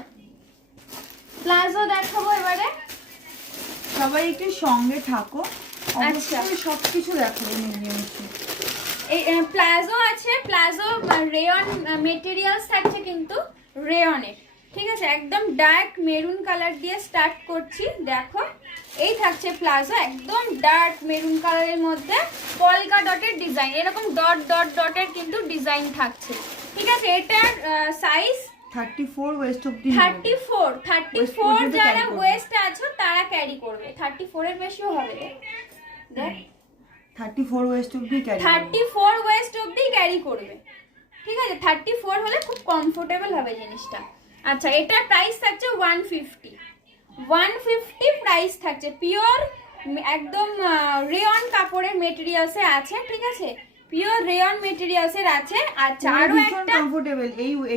প্লাজো দেখাবো এবারে, সবাই একটু সঙ্গে থাকো। আচ্ছা, সবকিছু দেখাবো মিলিয়ে। এই প্লাজো আছে, প্লাজো রেয়ন মেটেরিয়ালস থাকছে কিন্তু রেয়নের। ঠিক আছে, একদম ডার্ক মেরুন কালার দিয়ে স্টার্ট করছি। দেখো এই থাকছে প্লাজো, একদম ডার্ক মেরুন কালারের মধ্যে পলকা ডটের ডিজাইন, এরকম ডট ডট ডটের কিন্তু ডিজাইন থাকছে। ঠিক আছে, এটার সাইজ 34 ওয়েস্ট অবধি। 34 যারা ওয়েস্ট আছো তারা ক্যারি করবে, 34 এর বেশিও হবে। দেখ 34 ওয়েস্ট অবধি ক্যারি, 34 ওয়েস্ট অবধি ক্যারি করবে। ঠিক আছে, 34 হলে খুব কমফোর্টেবল হবে জিনিসটা। আচ্ছা, এটার প্রাইস থাকছে 150 প্রাইস থাকছে। পিওর একদম রেয়ন কাপড়ের মেটেরিয়ালসে আছে। ঠিক আছে, পিওর রেয়ন মেটেরিয়ালসের আছে। আচ্ছা, আরো একটা কমফোর্টেবল,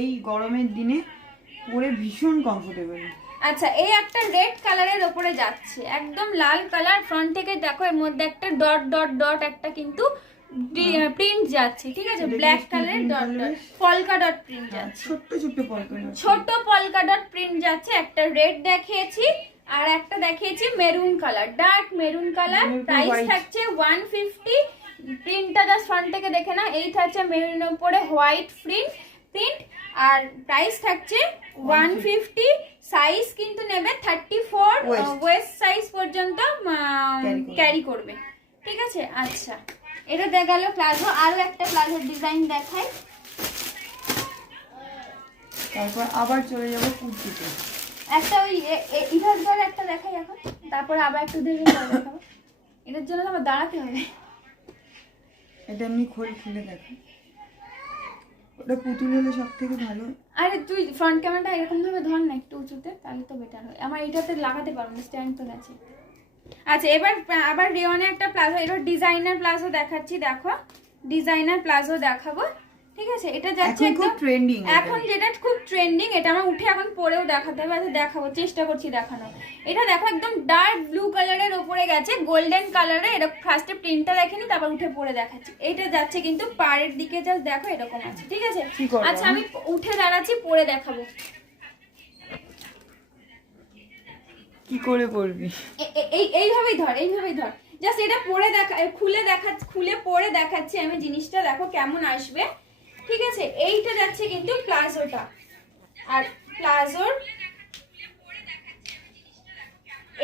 এই গরমের দিনে পরে ভীষণ কমফোর্টেবল। আচ্ছা, এই একটা রেড কালারের উপরে যাচ্ছে, একদম লাল কালার। ফ্রন্ট থেকে দেখো এর মধ্যে একটা ডট ডট ডট একটা কিন্তু প্রিন্ট যাচ্ছে। ঠিক আছে, ব্ল্যাক কালারের ডট ডট পলকা ডট প্রিন্ট যাচ্ছে, ছোট পলকা ডট প্রিন্ট যাচ্ছে। একটা রেড দেখিয়েছি, আর একটা দেখিয়েছি maroon colour, dark maroon colour. Price থাকছে 150। প্রিন্টটা জাস্ট ফ্রন্ট থেকে দেখে না, এই থাকছে মেরুনের উপরে হোয়াইট প্রিন্ট। আর প্রাইস থাকছে 150। সাইজ কিন্তু নেবে 34 ওয়েস্ট সাইজ পর্যন্ত ক্যারি করবে। ঠিক আছে, আচ্ছা এটা দেখা গেল প্লাজো। আরো একটা প্লাজোর ডিজাইন দেখাই, তারপর আবার চলে যাব কুর্তিতে। একটা ওই ইধার ধরে একটা দেখাই এখন, তারপর আবার একটু দেরি দেখাবো। এটার জন্য আমার দাঁড়াতে হবে। এটা এমনি খুলে দেখো, ওটা পুতুল হলে সব থেকে ভালো। আরে তুই ফ্রন্ট ক্যামেরাটা এরকম ভাবে ধর না একটু উঁচুতে, তাহলে তো বেটার হয়। আমার এটাতে লাগাতে পারবো না, স্ট্যান্ড তো গেছে। আচ্ছা, এবার আবার রেয়নে একটা প্লাজো, এটা ডিজাইনার প্লাজো দেখাচ্ছি। দেখো ডিজাইনার প্লাজো দেখাবো। ঠিক আছে, এটা যাচ্ছে খুব ট্রেন্ডিং, এখন যেটা খুব ট্রেন্ডিং। এটা আমার উঠে এখন পরেও দেখাতে হবে, আচ্ছা দেখাবো, চেষ্টা করছি দেখানো। এটা দেখো একদম ডার্ক ব্লু কালারের উপরে গেছে গোল্ডেন কালারে। এটা ফার্স্টে প্রিন্টটা দেখেনি, তারপর উঠে পরে দেখাচ্ছি। এটা যাচ্ছে কিন্তু পাড়ের দিকে, জাস্ট দেখো এরকম আছে। ঠিক আছে, আচ্ছা আমি উঠে দাঁড়াচ্ছি, পরে দেখাবো। কি করে পরবি? এইভাবেই ধর জাস্ট এটা পরে দেখা, খুলে পরে দেখাচ্ছি আমি জিনিসটা, দেখো কেমন আসবে। ঠিক আছে, এইটা যাচ্ছে কিন্তু প্লাজোটা, আর প্লাজোর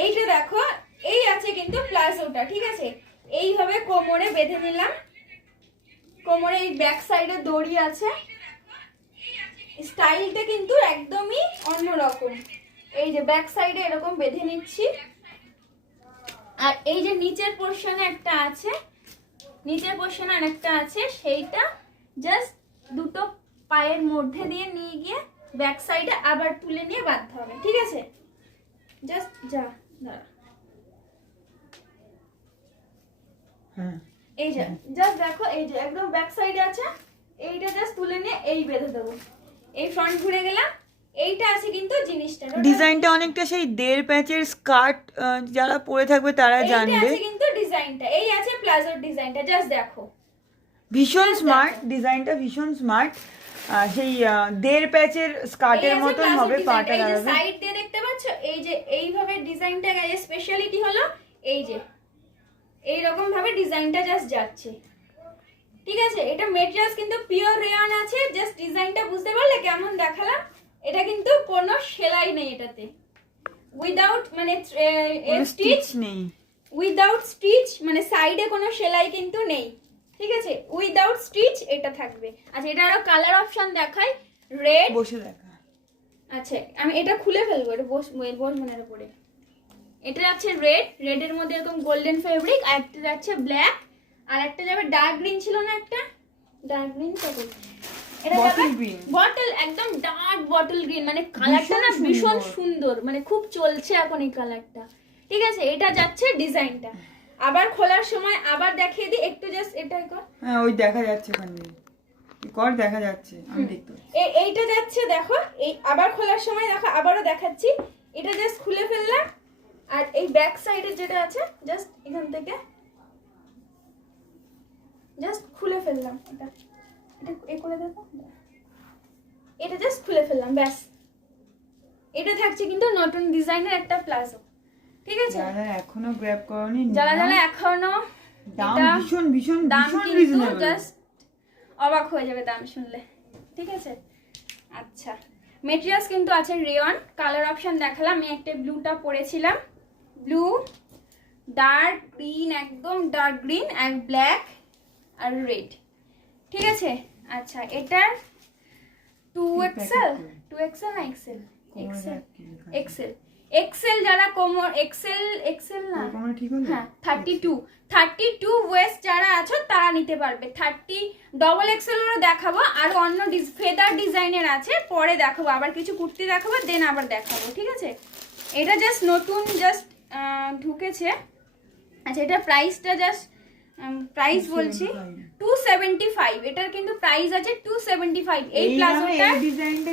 এইটা দেখো, এই আছে কিন্তু প্লাজোটা, ঠিক আছে। এইভাবে কোমরে বেঁধে নিলাম, কোমরে এই ব্যাক সাইডে দড়ি আছে, স্টাইলটা কিন্তু একদমই অন্যরকম। এই যে ব্যাক সাইডে এরকম বেঁধে নিচ্ছি। আর এই যে নিচের পোর্শনে একটা আছে, নিচের পোর্শনে আরেকটা আছে, সেইটা জাস্ট দুটো পায়ের মধ্যে দিয়ে নিয়ে গিয়ে ব্যাক সাইডে আবার তুলে নিয়ে বাঁধতে হবে, ঠিক আছে। জাস্ট যা দাঁড়া, হ্যাঁ এই যে জাস্ট দেখো, এই যে একদম ব্যাক সাইডে আছে, এইটা জাস্ট তুলে নিয়ে এই বেঁধে দেবো। এই ফ্রন্ট ঘুরে গেলাম, এইটা আছে কিন্তু জিনিসটা, ডিজাইনটা অনেকটা সেই 1.5 প্যাচের স্কার্ট যারা পরে থাকবে তারা এইটা জানবে। আছে কিন্তু ডিজাইনটা, এই আছে প্লাজোর ডিজাইনটা, জাস্ট দেখো। ভীষণ স্মার্ট ডিজাইনটা, ভীষণ স্মার্ট। সেই 1.5 প্যাচের স্কার্টের মতন হবে, পাটা এই যে দাঁড়াবে। সাইড দিয়ে দেখতে পাচ্ছ, এই যে এইভাবে ডিজাইনটা, স্পেশালিটি হলো এই যে এইরকম ভাবে ডিজাইনটা জাস্ট যাচ্ছে, ঠিক আছে। এটা মেটেরিয়ালস কিন্তু পিওর রেয়ন আছে, জাস্ট ডিজাইনটা বুঝতে পারলে কেমন দেখালাম। এটা কিন্তু কোনো সেলাই নেই এটাতে, উইদাউট মানে স্টিচ নেই, উইদাউট স্টিচ, মানে সাইডে কোনো সেলাই কিন্তু নেই, ঠিক আছে। উইদাউট স্টিচ এটা থাকবে। আচ্ছা, এটা আরো কালার অপশন দেখাই, রেড, বসে দেখা। আচ্ছা আমি এটা খুলে ফেলবো, এটা বসবনের উপরে। এটা যাচ্ছে রেড, রেডের মধ্যে এরকম গোল্ডেন ফেব্রিক, আর একটা যাচ্ছে ব্ল্যাক, আর একটা যাবে ডার্ক গ্রিন, ছিল না একটা ডার্ক গ্রিন, এটা যাবে বটল, একদম ডার্ক বটল গ্রিন, মানে কালারটা না ভীষণ সুন্দর, মানে খুব চলছে এখন এই কালারটা, ঠিক আছে। এটা যাচ্ছে ডিজাইনটা। আবার খোলার সময় আবার দেখিয়ে দিই একটু, জাস্ট এটা কর, হ্যাঁ ওই দেখা যাচ্ছে ওখানে, কর দেখা যাচ্ছে, আমি দেখতে পাচ্ছি। এইটা যাচ্ছে দেখো, এই আবার খোলার সময় দেখো, আবারও দেখাচ্ছি। এটা জাস্ট খুলে ফেললাম, আর এই ব্যাক সাইডে যেটা আছে জাস্ট এখান থেকে জাস্ট খুলে ফেললাম, এটা এটা এ করে দেখো, এটা জাস্ট খুলে ফেললাম, ব্যাস। এটা থাকছে কিন্তু নতুন ডিজাইনের একটা প্লাজো, ঠিক আছে। যারা এখনো গ্র্যাব করনি, যারা যারা এখনো, দাম ভীষণ ভীষণ দাম ভীষণ কিন্তু রিজনেবল, জাস্ট অবাক হয়ে যাবে দাম শুনলে, ঠিক আছে। আচ্ছা, মেটেরিয়ালস কিন্তু আছে রেয়ন। কালার অপশন দেখালাম, আমি একটা ব্লুটা পরেছিলাম, ব্লু, ডার্ক গ্রিন, একদম ডার্ক গ্রিন, আর ব্ল্যাক আর রেড, ঠিক আছে। আচ্ছা, এটার 2XL, 2XL না এক্সেল, এক্সেল, এক্সেল, এক্সেল যারা কোমর, এক্সেল না, ঠিক হলো, হ্যাঁ 32 ওয়েস্ট যারা আছো তারা নিতে পারবে। 30 ডবল এক্সেল এরও দেখাবো, আর অন্য ফেদার ডিজাইনের আছে, পরে দেখাবো, আবার কিছু কুর্তি দেখাবো, দেন আবার দেখাবো, ঠিক আছে। এটা জাস্ট নতুন জাস্ট ঢুকেছে। আচ্ছা, এটা প্রাইসটা জাস্ট প্রাইস বলছি 275, এটার কিন্তু প্রাইস আছে 275। এই প্লাজোটার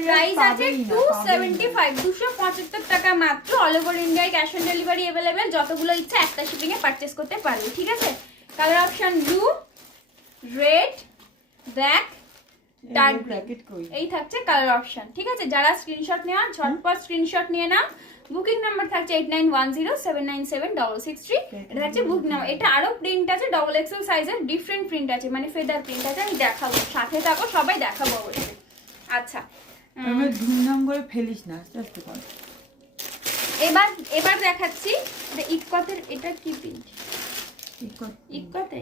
প্রাইস আছে 275, 275 টাকা মাত্র। অল ওভার ইন্ডিয়ায় ক্যাশ অন ডেলিভারি अवेलेबल, যতগুলো ইচ্ছা একটা শিপিং এ পারচেজ করতে পারবে, ঠিক আছে। Colour option blue, red, black, dark green, এই থাকছে কালার অপশন, ঠিক আছে। যারা স্ক্রিনশট নেওয়া ঝটপট স্ক্রিনশট নিয়ে নাও। বুকিং নাম্বার থাকছে 8910797663, এটা থাকছে বুকিং নাম্বার। এটা আরো প্রিন্ট আছে, ডবল এক্সেল সাইজের ডিফারেন্ট প্রিন্ট আছে, মানে ফেদার প্রিন্ট আছে, আমি দেখাবো, সাথে থাকো, সবাই দেখাবো অবশ্যই। আচ্ছা, আমরা ধুমধাম করে ফেলিস না, আস্তে আস্তে কর। এবার দেখাচ্ছি ইকতের, এটা কি প্রিন্ট, ইকতে।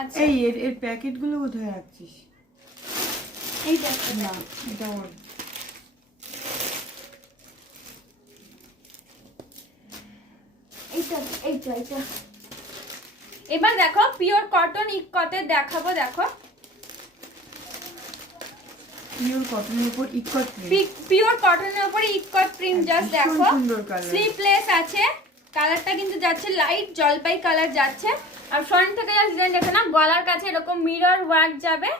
আচ্ছা, এই এর প্যাকেটগুলো কোথায় রাখছিস? এইটা না, এটা ওর এইটা। এবার দেখো পিওর কটন ইকতে দেখাবো, দেখো পিওর কটনের উপর ইকত, পিওর কটনের উপর ইকত প্রিন্ট, জাস্ট দেখো। সুন্দর কালার, স্লিভলেস আছে, কালারটা কিন্তু যাচ্ছে লাইট জলপাই কালার যাচ্ছে। আর ফ্রন্ট থেকে জাস্ট ডিজাইন দেখো না, গলার কাছে এরকম মিরর ওয়ার্ক যাবে।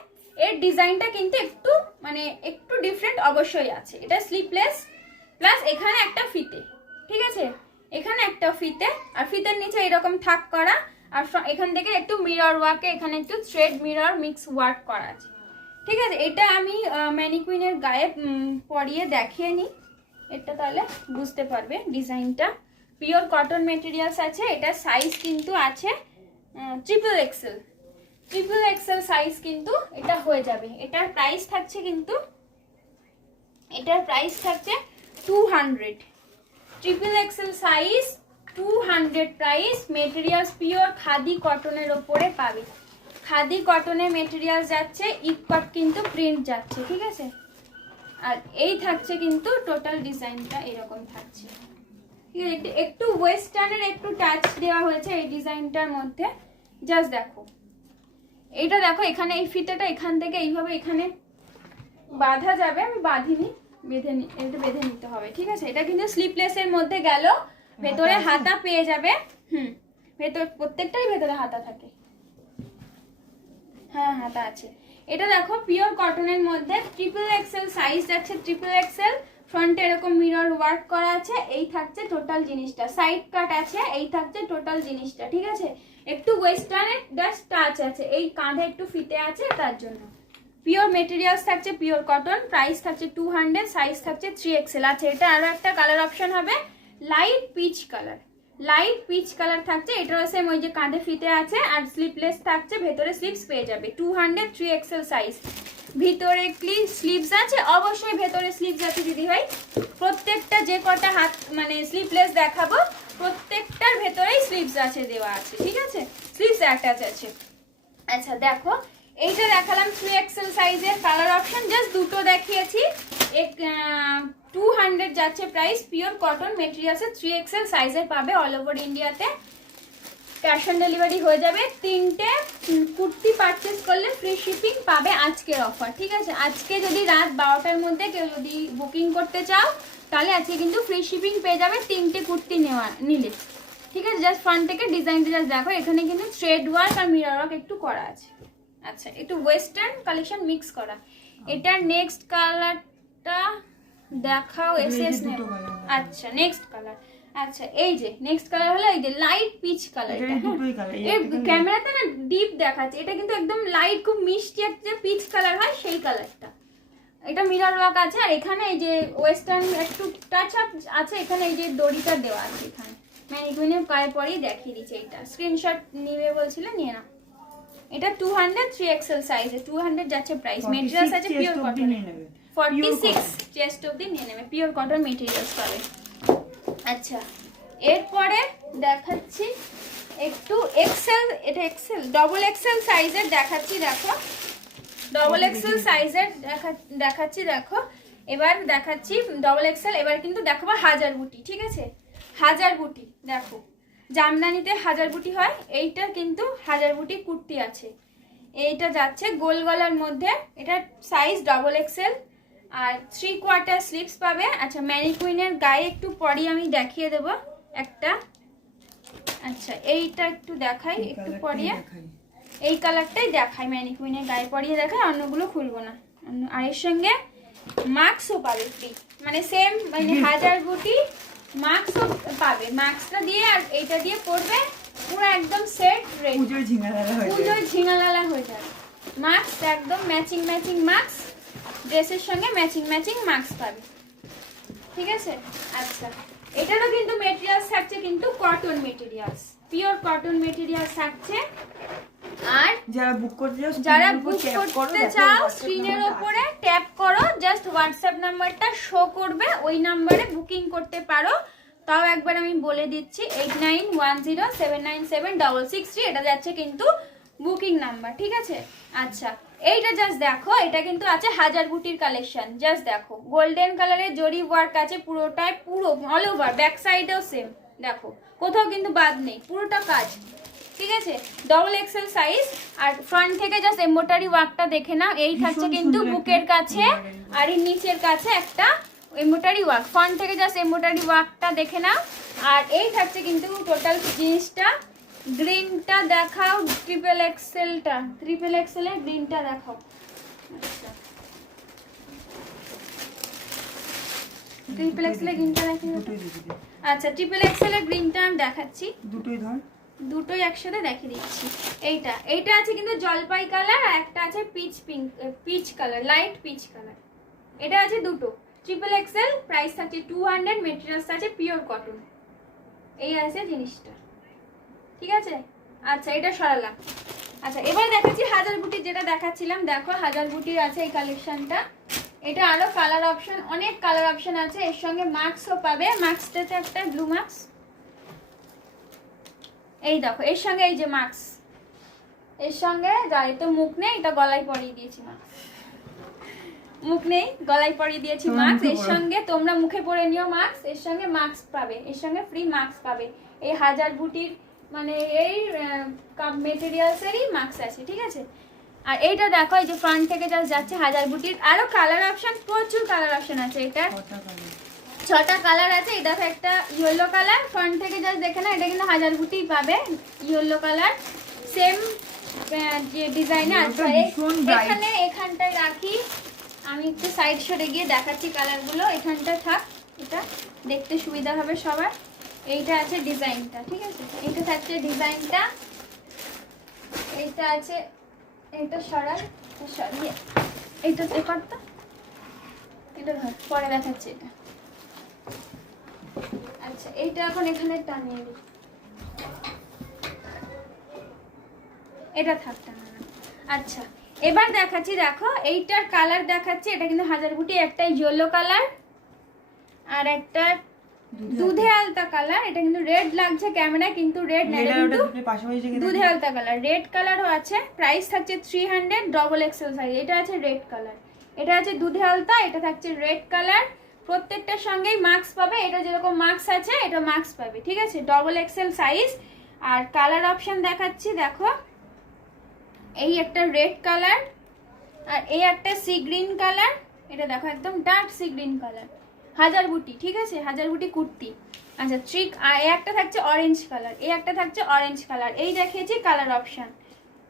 এর ডিজাইনটা কিন্তু একটু মানে একটু ডিফারেন্ট অবশ্যই আছে। এটা স্লিভলেস প্লাস এখানে একটা ফিতে, ঠিক আছে, এখানে একটা ফিতে, আর ফিতের নিচে এরকম থাক করা, আর এখান থেকে একটু মিরর ওয়ার্কে এখানে একটু থ্রেড মিরর মিক্স ওয়ার্ক করা আছে, ঠিক আছে। এটা আমি ম্যানিকুইনের গায়ে পরিয়ে দেখিয়ে নিই, এটা তাহলে বুঝতে পারবে ডিজাইনটা। পিওর কটন মেটেরিয়ালস আছে, এটা সাইজ কিন্তু আছে ট্রিপল এক্সেল সাইজ কিন্তু এটা হয়ে যাবে। এটার প্রাইস থাকছে কিন্তু এটার প্রাইস থাকছে 200, triple XL size, 200 price. Materials pure khadi কটনের ওপরে পাবে, খাদি কটনের মেটেরিয়াল যাচ্ছে, ইকট কিন্তু প্রিন্ট যাচ্ছে, ঠিক আছে। আর এই থাকছে কিন্তু টোটাল ডিজাইনটা এরকম থাকছে, ঠিক আছে। একটু ওয়েস্টার্নের একটু টাচ দেওয়া হয়েছে এই ডিজাইনটার মধ্যে। জাস্ট দেখো এইটা, দেখো এখানে এই ফিতাটা এখান থেকে এইভাবে এখানে বাঁধা যাবে, আমি বাঁধিনি, এটা বেঁধে নিতে হবে, ঠিক আছে। এটা কিন্তু স্লিপলেসের মধ্যে গেল, ভেতরে হাতা পেয়ে যাবে। ভেতর প্রত্যেকটাই ভেতরে হাতা থাকে, হ্যাঁ হাতা আছে। এটা দেখো পিওর কটনের মধ্যে ট্রিপল এক্সেল সাইজ যাচ্ছে, ট্রিপল এক্সেল। ফ্রন্টে এরকম মিরর ওয়ার্ক করা আছে, এই থাকছে টোটাল জিনিসটা। সাইড কাট আছে, এই থাকছে টোটাল জিনিসটা, ঠিক আছে। একটু ওয়েস্টার্নের জাস্ট টাচ আছে, এই কাঁধে একটু ফিতে আছে তার জন্য। পিওর মেটেরিয়ালস থাকছে, পিওর কটন, প্রাইস থাকছে 200, সাইজ থাকছে 3XL আছে। এটা আরো একটা কালার অপশন হবে, light peach colour, light peach colour থাকছে। এটারও সেম ওই যে কাঁধে ফিতে আছে, আর স্লিপলেস থাকছে, ভেতরে স্লিপস পেয়ে যাবে। 200, 3XL সাইজ। ভিতরে স্লিভস আছে, অবশ্যই ভেতরে স্লিভস আছে দিদি ভাই। প্রত্যেকটা যে কটা হাত মানে স্লিপলেস দেখাবো, প্রত্যেকটার ভেতরেই স্লিভস আছে, দেওয়া আছে, ঠিক আছে, স্লিভস অ্যাটাচ আছে। আচ্ছা দেখো, এইটা দেখালাম 3XL সাইজের কালার অপশন, জাস্ট দুটো দেখিয়েছি। 200 যাচ্ছে প্রাইস, পিওর কটন মেটেরিয়ালসে 3XL সাইজের পাবে অল ওভার ইন্ডিয়াতে। ক্যাশ অন ডেলিভারি হয়ে যাবে। 3টে কুর্তি পারচেস করলে ফ্রি শিপিং পাবে আজকের অফার, ঠিক আছে। আজকে যদি রাত 12টার মধ্যে কেউ যদি বুকিং করতে চাও, তাহলে আজকে কিন্তু ফ্রি শিপিং পেয়ে যাবে 3টে কুর্তি নিলে, ঠিক আছে। জাস্ট ফ্রন্ট থেকে ডিজাইনটা জাস্ট দেখো, এখানে কিন্তু থ্রেড ওয়ার্ক আর মিরর ওয়ার্ক একটু করা আছে। আচ্ছা, একটু ওয়েস্টার্ন কালেকশন মিক্স করা। এটার নেক্সট কালারটা দেখাও, এসএস নেব। আচ্ছা নেক্সট কালার, আচ্ছা এই যে নেক্সট কালার হলো এই যে লাইট পিচ কালার। এই ক্যামেরাতে না ডিপ দেখাচ্ছে, এটা কিন্তু একদম লাইট, খুব মিষ্টি একটা পিচ কালার হয় সেই কালারটা। এটা মিরর ওয়ার্ক আছে, আর এখানে এই যে ওয়েস্টার্ন একটু টাচ আপ আছে, এখানে এই যে দড়িটা দেওয়া আছে। এখানে ম্যানিকুইনের পায়ে পরেই দেখিয়ে দিচ্ছে। এটা স্ক্রিনশট নিবে বলছিলে, নিয়ে নাও। এটা 200, 3XL সাইজে 200 যাচ্ছে প্রাইস। মেটেরিয়ালস আছে পিওর কটন, 46 চেস্ট অবধি নিয়ে নেবে, পিওর কটন মেটেরিয়ালস পাবে। আচ্ছা এরপরে দেখাচ্ছি একটু এক্সেল, এটা এক্সেল ডবল এক্সেল সাইজের দেখাচ্ছি। দেখো ডবল এক্সেল সাইজের দেখাচ্ছি, দেখো এবার দেখাচ্ছি ডবল এক্সেল। এবার কিন্তু দেখাবো হাজার বুটি, ঠিক আছে, হাজার বুটি। দেখো জামদানিতে হাজার বুটি হয়, এইটা কিন্তু হাজার বুটি কুর্তি আছে। এইটা যাচ্ছে গোল গলার মধ্যে, এটা সাইজ ডবল এক্সেল, আর 3/4 স্লিভস পাবে। আচ্ছা ম্যানিকুইনের গায়ে একটু পরি আমি দেখিয়ে দেব একটা। আচ্ছা এইটা একটু দেখাই, একটু পরিয়ে এই কালারটাই দেখাই, ম্যানিকুইনের গায়ে পরিয়ে দেখাই, অন্যগুলো খুলবো না। আর এর সঙ্গে মাস্কও পাবে ফ্রি, মানে সেম মানে হাজার বুটি মাস্কও পাবে। মাস্কটা দিয়ে আর এইটা দিয়ে পরবে, পুরো একদম সেট রেডি, পুজোর ঝিঙালালা হয়ে যাবে। মাস্ক একদম ম্যাচিং ম্যাচিং মাস্ক, ড্রেসের সঙ্গে ম্যাচিং ম্যাচিং মাস্ক পাবে, ঠিক আছে। আচ্ছা এটারও কিন্তু মেটেরিয়ালস থাকছে কিন্তু cotton materials, pure cotton materials থাকছে। আর যারা বুক করতে চাও স্ক্রিনের উপরে ট্যাপ করো, জাস্ট হোয়াটসঅ্যাপ নাম্বারটা শো করবে, ওই নাম্বারে বুকিং করতে পারো। তাও একবার আমি বলে দিচ্ছি, 8910797663, এটা যাচ্ছে কিন্তু বুকিং নাম্বার, ঠিক আছে। আচ্ছা এইটা জাস্ট দেখো, এটা কিন্তু আছে হাজার বুটির কালেকশন। জাস্ট দেখো গোল্ডেন কালারের জরি ওয়ার্ক আছে পুরোটাই, পুরো অল ওভার, ব্যাক সাইডেও সেম, দেখো কোথাও কিন্তু বাদ নেই, পুরোটা কাজ, ঠিক আছে। Double XL size. আর ফ্রন্ট থেকে জাস্ট এমব্রয়ডারি ওয়ার্কটা দেখে নাও, এই থাকছে কিন্তু বুকের কাছে আর এর নিচের কাছে একটা এমব্রয়ডারি ওয়ার্ক। ফ্রন্ট থেকে জাস্ট এমব্রয়ডারি ওয়ার্কটা দেখে নাও। আর এই থাকছে কিন্তু টোটাল জিনিসটা। গ্রিনটা দেখাও, ট্রিপল এক্সেলটা, ট্রিপল এক্সেলের গ্রিনটা দেখাও। আচ্ছা ট্রিপল এক্সেলের গ্রিনটা দেখিয়ে, আচ্ছা ট্রিপল এক্সেলের গ্রিনটা আমি দেখাচ্ছি, দুটোই একসাথে দেখিয়ে দিচ্ছি। এইটা আছে কিন্তু জলপাই কালার, আর একটা আছে peach colour, light peach colour. এটা আছে দুটো, ট্রিপল এক্সেল, প্রাইস থাকছে 200, মেটেরিয়ালস আছে পিওর কটন। এই আছে জিনিসটা, ঠিক আছে। আচ্ছা এটা সরালাম। আচ্ছা এবার দেখাচ্ছি হাজার বুটির, যেটা দেখাচ্ছিলাম, দেখো হাজার বুটির আছে এই কালেকশনটা। এটা আরো কালার অপশন, অনেক কালার অপশন আছে। এর সঙ্গে মাস্কও পাবে, মাস্কটাতে একটা ব্লু মাস্ক, এই দেখো এর সঙ্গে এই যে মাস্ক, এর সঙ্গে যাই তো মুখ নেই, এটা গলায় পরিয়ে দিয়েছি মাস্ক, মুখ নেই গলায় পরিয়ে দিয়েছি মাস্ক। এর সঙ্গে তোমরা মুখে পরে নিও মাস্ক, এর সঙ্গে মাস্ক পাবে, এর সঙ্গে ফ্রি মাস্ক পাবে। এই হাজার বুটির মানে এই মেটেরিয়ালসেরই মাস্ক আছে, ঠিক আছে। আর এইটা দেখো এই যে ফ্রন্ট থেকে জাস্ট যাচ্ছে হাজার বুটির। আরো কালার অপশন, প্রচুর কালার অপশন আছে। এটা 6টা কালার আছে। এই দেখো একটা ইয়েলো কালার, ফ্রন্ট থেকে জাস্ট দেখে না, এটা কিন্তু হাজার বুটি পাবে, ইয়েলো কালার সেম যে ডিজাইনে আছে। এখানে এখানটায় রাখি, আমি একটু সাইড সরে গিয়ে দেখাচ্ছি কালারগুলো। এখানটা থাক, এটা দেখতে সুবিধা হবে সবার। এইটা আছে ডিজাইনটা, ঠিক আছে, এইটা থাকছে ডিজাইনটা, এইটা আছে, এইটা সরাই, সরিয়ে এইটা করতে, এটা ধর পরে দেখাচ্ছি এটা। আচ্ছা এইটা এখন এখানে টানিয়ে দিই, এটা থাক টানানো। আচ্ছা এবার দেখাচ্ছি, দেখো এইটার কালার দেখাচ্ছি। এটা কিন্তু হাজার বুটি, একটা ইয়েলো কালার আর একটা দুধে আলতা কালার। এটা কিন্তু রেড লাগছে ক্যামেরা, কিন্তু রেড না, এটা কিন্তু দুধে আলতা কালার। রেড কালারও আছে, প্রাইস থাকছে 300, ডবল এক্সেল সাইজ। এটা আছে রেড কালার, এটা আছে দুধে আলতা, এটা থাকছে রেড কালার। প্রত্যেকটার সঙ্গেই মাস্ক পাবে, এটা যেরকম মাস্ক আছে এটা মাস্ক পাবে, ঠিক আছে, ডবল এক্সেল সাইজ। আর কালার অপশন দেখাচ্ছি, দেখো এই একটা রেড কালার, আর এই একটা সি গ্রিন কালার। এটা দেখো একদম ডার্ক সি গ্রিন কালার, হাজার বুটি, ঠিক আছে, হাজার বুটি কুর্তি। আচ্ছা ট্রিক, আর এই একটা থাকছে অরেঞ্জ কালার, এই একটা থাকছে অরেঞ্জ কালার। এই দেখিয়েছি কালার অপশন,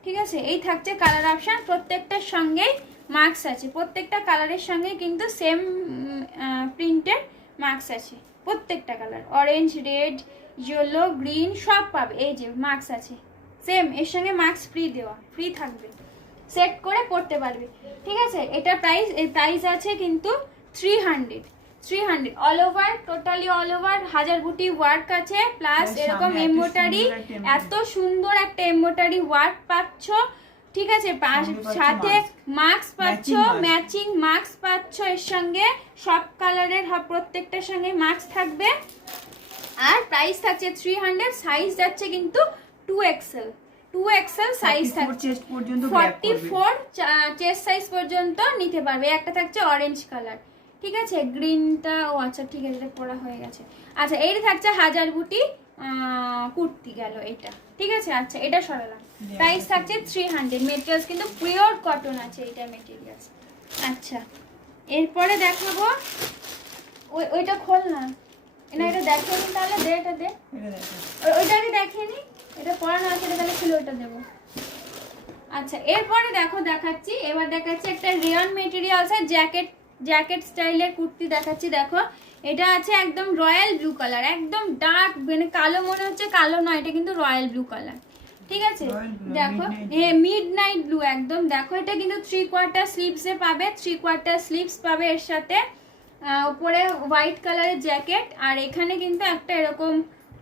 ঠিক আছে, এই থাকছে কালার অপশন। প্রত্যেকটার সঙ্গেই মাস্ক আছে, প্রত্যেকটা কালারের সঙ্গে কিন্তু সেম প্রিন্টের মাস্ক আছে। প্রত্যেকটা colour orange, red, yellow, green সব পাবে। এই যে মাস্ক আছে সেম, এর সঙ্গে মাস্ক ফ্রি দেওয়া, ফ্রি থাকবে, সেট করে পড়তে পারবে, ঠিক আছে। এটা প্রাইস, এই প্রাইস আছে কিন্তু 300 all over, totally all over হাজার বুটি ওয়ার্ক আছে, প্লাস এরকম এমব্রয়ডারি, এত সুন্দর একটা এমব্রয়ডারি ওয়ার্ক পাচ্ছ, ঠিক আছে, সাথে মাস্ক পাচ্ছ, ম্যাচিং মাস্ক পাচ্ছ এর সঙ্গে, সব কালারের প্রত্যেকটার সঙ্গে মাস্ক থাকবে। আর প্রাইস থাকছে 300, সাইজ যাচ্ছে কিন্তু 2XL সাইজ থাকছে, 44 চেস্ট সাইজ পর্যন্ত নিতে পারবে। একটা থাকছে অরেঞ্জ কালার, ঠিক আছে, গ্রিনটা, ও আচ্ছা ঠিক আছে, এটা পড়া হয়ে গেছে। আচ্ছা এইটা থাকছে হাজার বুটি কুর্তি গেল এটা, ঠিক আছে। আচ্ছা এটা সরালাম, প্রাইস থাকছে 300। মেটেরিয়ালস কিন্তু পিওর কটন আছে এটা মেটেরিয়ালস। আচ্ছা এরপরে দেখাবো, ওইটা খোল না, না এটা দেখেনি, তাহলে দে, এটা দে, ওইটাকে দেখেনি, এটা পরানো আছে, এটা তাহলে খুলে ওটা দেবো। আচ্ছা এরপরে দেখো দেখাচ্ছি, এবার দেখাচ্ছি একটা রেয়ন মেটেরিয়ালস এর জ্যাকেট স্টাইলের কুর্তি দেখাচ্ছি। দেখো এটা আছে একদম রয়্যাল ব্লু কালার, একদম ডার্ক, মানে কালো মনে হচ্ছে, কালো নয়, এটা কিন্তু রয়্যাল ব্লু কালার, ঠিক আছে। দেখো হ্যাঁ মিড নাইট ব্লু একদম। দেখো এটা কিন্তু 3/4 স্লিভসে পাবে, 3/4 স্লিভস পাবে এর সাথে, উপরে হোয়াইট কালারের জ্যাকেট। আর এখানে কিন্তু একটা এরকম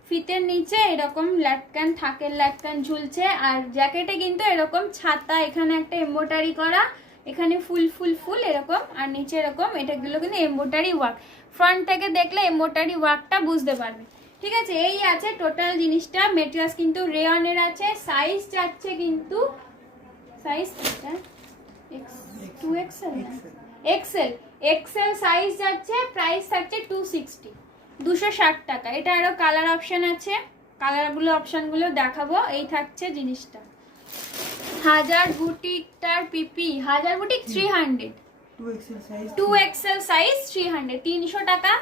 ফিতের নিচে এরকম লাটকান, থাকের লাটকান ঝুলছে। আর জ্যাকেটে কিন্তু এরকম ছাতা, এখানে একটা এমব্রয়ডারি করা, এখানে ফুল ফুল ফুল এরকম, আর নিচে এরকম, এটাগুলো কিন্তু এমব্রয়ডারি ওয়ার্ক। ফ্রন্ট থেকে দেখলে এমব্রয়ডারি ওয়ার্কটা বুঝতে পারবে, ঠিক আছে। এই আছে টোটাল জিনিসটা। মেটেরিয়ালস কিন্তু রেয়নের আছে। সাইজ যাচ্ছে কিন্তু, সাইজ 2XL না এক্সেল সাইজ যাচ্ছে। প্রাইস থাকছে 260 টাকা। এটা আরো কালার অপশন আছে, কালারগুলো অপশনগুলো দেখাবো। এই থাকছে জিনিসটা, হাজার বুটিকটার পিপি, হাজার বুটিক 300, 2XL সাইজ 300, 300 টাকা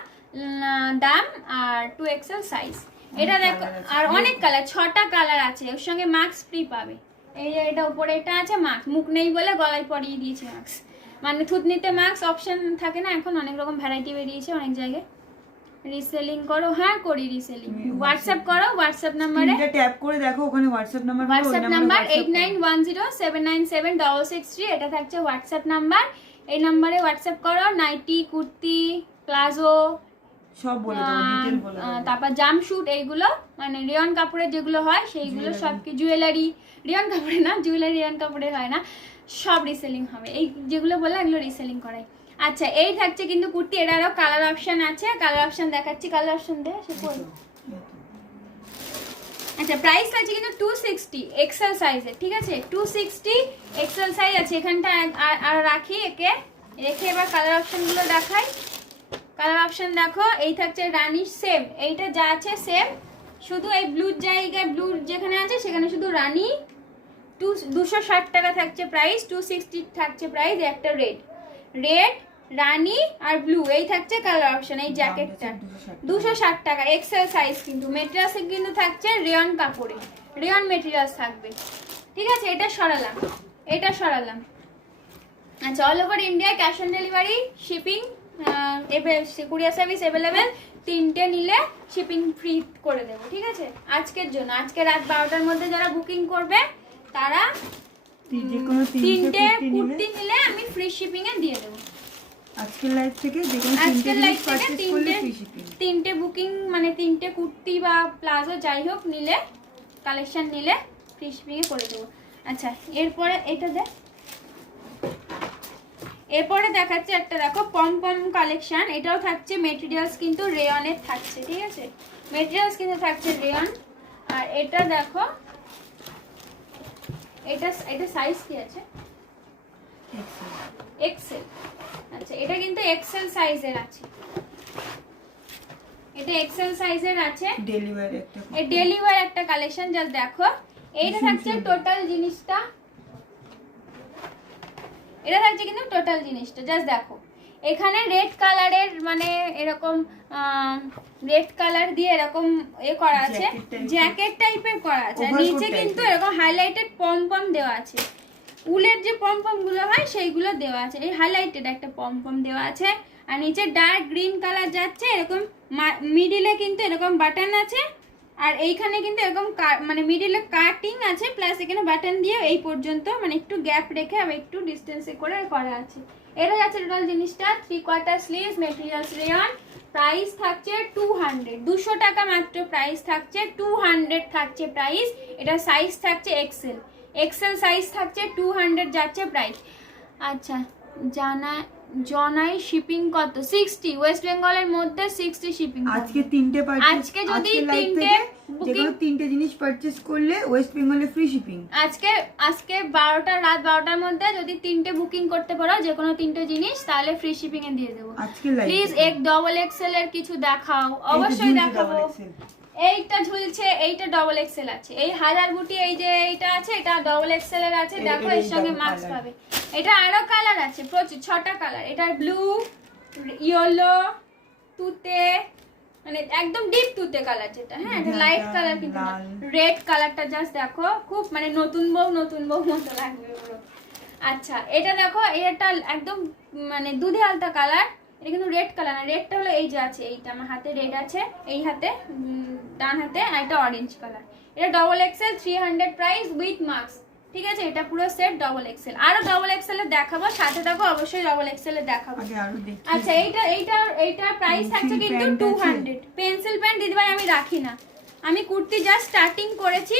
দাম, আর 2XL সাইজ। এটা দেখো আর অনেক কালার, 6টা কালার আছে, ওর সঙ্গে মাস্ক ফ্রি পাবে। এই যে এটা উপরে এটা আছে মাস্ক, মুখ নেই বলে গলায় পরিয়ে দিয়েছে মাস্ক, মানে থুতনিতে মাস্ক অপশন থাকে না, এখন অনেক রকম ভ্যারাইটি বেরিয়েছে অনেক জায়গায়। রিসেলিং করো? হ্যাঁ করি রিসেলিং। হোয়াটসঅ্যাপ করো, হোয়াটসঅ্যাপ নাম্বারে ট্যাপ করে দেখো, ওখানে হোয়াটসঅ্যাপ নাম্বার 8910797663, এটা থাকছে হোয়াটসঅ্যাপ নাম্বার। এই নাম্বারে হোয়াটসঅ্যাপ করো। নাইটি, কুর্তি, প্লাজো সব বলে দাও, ডিটেইল বলে দাও। তারপর জামশুট, এইগুলো মানে রিয়ন কাপড়ের যেগুলো হয় সেইগুলো সব কি, জুয়েলারি রিয়ন কাপড়ে না, জুয়েলারি রিয়ন কাপড়ের হয় না, সব রিসেলিং হবে। এই যেগুলো বলে এগুলো রিসেলিং করাই। আচ্ছা এই থাকছে কিন্তু কুর্তি, এটা আরো কালার অপশন আছে, কালার অপশন দেখাচ্ছি, কালার অপশন দে সে কোন। আচ্ছা প্রাইস আছে কিন্তু 260 এক্সেল সাইজের, ঠিক আছে 260 এক্সেল সাইজ আছে এখানটা। আর রাখি একে রেখে এবার কালার অপশনগুলো দেখাই। কালার অপশন দেখো, এই থাকছে রানী সেম, এইটা যা আছে সেম, শুধু এই ব্লুর জায়গায় ব্লু যেখানে আছে সেখানে শুধু রানী 260 টাকা থাকছে প্রাইস, 260 থাকছে প্রাইস। একটা রেড রানী আর ব্লু এই থাকছে কালার অপশন। এই জ্যাকেটটা 260 টাকা এক্সেল সাইজ, কিন্তু মেটেরিয়ালস কিন্তু থাকছে রেয়ন কাপড়ে, রেয়ন মেটেরিয়ালস থাকবে, ঠিক আছে। এটা সরালাম। আচ্ছা all over India cash on delivery, shipping courier service available, 3টে নিলে শিপিং ফ্রি করে দেবো, ঠিক আছে। আজকের জন্য, আজকে রাত 12টার মধ্যে যারা বুকিং করবে তারা 3টে কুর্তি নিলে আমি ফ্রি শিপিং এ দিয়ে দেবো। আজকের লাইভ থেকে তিনটে বুকিং মানে 3টে কুর্তি বা প্লাজো যাই হোক নিলে, কালেকশন নিলে ফ্রি শিপিং এ করে দেবো। আচ্ছা এরপরে এটা এরপরে দেখাচ্ছে একটা, দেখো পম কালেকশন, এটাও থাকছে মেটেরিয়ালস কিন্তু রেয়নের থাকছে, ঠিক আছে, মেটেরিয়ালস কিন্তু থাকছে রেয়ন। আর এটা দেখো, এটা সাইজ কি আছে, এক্সেল। আচ্ছা এটা কিন্তু এক্সেল সাইজের আছে, এটা এক্সেল সাইজের আছে, ডেলিভার একটা কালেকশন। জাস্ট দেখো এইটা থাকছে টোটাল জিনিসটা, এটা থাকছে কিন্তু টোটাল জিনিসটা, জাস্ট দেখো এখানে রেড কালারের মানে এরকম রেড কালার দিয়ে এরকম এ করা আছে, জ্যাকেট টাইপের করা আছে, আর নিচে কিন্তু এরকম হাইলাইটেড পম দেওয়া আছে, উলের যে পম গুলো হয় সেইগুলো দেওয়া আছে, এই হাইলাইটেড একটা পম দেওয়া আছে। আর নিচে ডার্ক গ্রিন কালার যাচ্ছে, এরকম মিডিলে কিন্তু এরকম বাটন আছে, আর এইখানে কিন্তু এরকম মানে মিডিলে কাটিং আছে, প্লাস এখানে বাটন দিয়ে এই পর্যন্ত মানে একটু গ্যাপ রেখে আবার একটু ডিস্টেন্সে করে করা আছে। এটা যাচ্ছে টোটাল জিনিসটা 3/4 স্লিভস, মেটেরিয়ালস রেয়ন, প্রাইস থাকছে 200 টাকা মাত্র, প্রাইস থাকছে 200 থাকছে প্রাইস। এটা সাইজ থাকছে এক্সেল সাইজ থাকছে 200 যাচ্ছে প্রাইস। আচ্ছা জনাই শিপিং কত, 60 ওয়েস্ট বেঙ্গলের মধ্যে 60 শিপিং। আজকে 3টে পারচেজ, আজকে যদি 3টে বুকিং 3টে জিনিস পারচেজ করলে ওয়েস্ট বেঙ্গলে ফ্রি শিপিং। আজকে রাত 12টার মধ্যে যদি 3টে বুকিং করতে পারো যে কোনো 3টে জিনিস, তাহলে ফ্রি শিপিং এ দিয়ে দেবো। প্লিজ এক ডবল এক্সেল এর কিছু দেখাও, অবশ্যই দেখাবো। এইটা ঝুলছে, এইটা ডবল এক্সেল আছে, এই হাজার বুটি এই যে এইটা আছে, এটা ডবল এক্সেল এর আছে, দেখো এর সঙ্গে মাস্ক পাবে। এটা আরো কালার আছে প্রচুর, 6টা কালার, এটার ব্লু, ইয়েলো, তুতে, মানে একদম ডিপ তুতে কালার যেটা, হ্যাঁ এটা লাইট কালার কিন্তু না, রেড কালারটা জাস্ট দেখো খুব মানে নতুন বউ মতো লাগবে পুরো। আচ্ছা এটা দেখো, এটা একদম মানে দুধে আলতা কালার, এটা কিন্তু রেড কালার না, রেডটা হলো এই যে আছে, এইটা আমার হাতে রেড আছে, এই হাতে ডান হাতে, আর এটা অরেঞ্জ কালার। এটা double XL 300 price with mask, ঠিক আছে। এটা পুরো সেট ডবল এক্সেল, আরো ডবল এক্সেল এর দেখাবো, সাথে থাকো অবশ্যই ডবল এক্সেল এর দেখাবো। আচ্ছা এইটা প্রাইস থাকছে কিন্তু 200। পেন্সিল পেন দিদিভাই আমি রাখি না, আমি কুর্তি জাস্ট স্টার্টিং করেছি,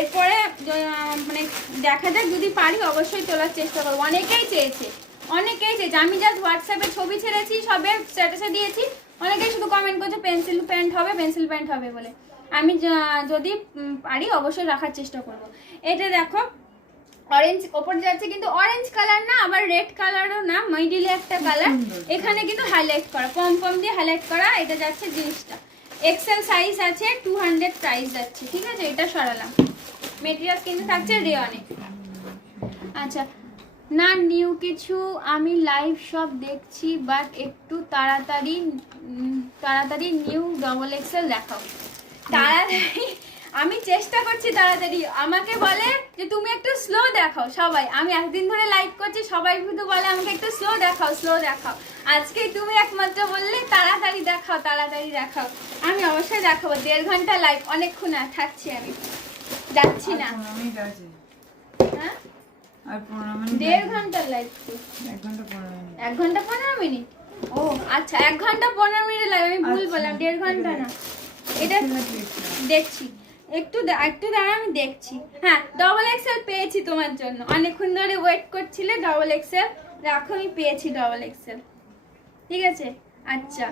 এরপরে মানে দেখা যাক যদি পারি অবশ্যই তোলার চেষ্টা করবো। অনেকেই চেয়েছে, আমি জাস্ট হোয়াটসঅ্যাপে ছবি ছেড়েছি, সবে স্ট্যাটাসে দিয়েছি, অনেকেই শুধু কমেন্ট করছে পেন্সিল প্যান্ট হবে বলে। আমি যদি পারি অবশ্যই রাখার চেষ্টা করব। এটা দেখো অরেঞ্জ ওপরে যাচ্ছে, কিন্তু অরেঞ্জ কালার না, আবার রেড কালারও না, মিডিলে একটা কালার, এখানে কিন্তু হাইলাইট করা, পম দিয়ে হাইলাইট করা। এটা যাচ্ছে জিনিসটা এক্সেল সাইজ আছে, 200 প্রাইস যাচ্ছে, ঠিক আছে। এটা সরালাম, মেটেরিয়াল কিন্তু থাকছে রেয়নে। আচ্ছা না নিউ কিছু, আমি লাইভ সব দেখছি, বাট একটু তাড়াতাড়ি নিউ ডবল এক্সেল দেখাও। তাড়াতাড়ি আমি চেষ্টা করছি তাড়াতাড়ি, আমাকে বলে যে তুমি একটু স্লো দেখাও সবাই, আমি একদিন ধরে লাইভ করছি, সবাই শুধু বলে আমাকে একটু স্লো দেখাও। আজকে তুমি একমাত্র বললে তাড়াতাড়ি দেখাও, আমি অবশ্যই দেখাবো। 1.5 ঘন্টা লাইভ, অনেকক্ষণ থাকছি, আমি যাচ্ছি না। হ্যাঁ আর 15 মিনিট, 1.5 ঘন্টার লাইভ, 1 ঘন্টা 15 মিনিট। ও আচ্ছা 1 ঘন্টা 15 মিনিট লাইভ, আমি ভুল বললাম, 1.5 ঘন্টা না। এটা দেখছি, একটু দাঁড়া, আমি দেখছি। হ্যাঁ ডবল এক্সেল পেয়েছি তোমার জন্য, অনেকক্ষণ ধরে ওয়েট করছিলে, ডবল এক্সেল রাখো, আমি পেয়েছি ডবল এক্সেল। ঠিক আছে। আচ্ছা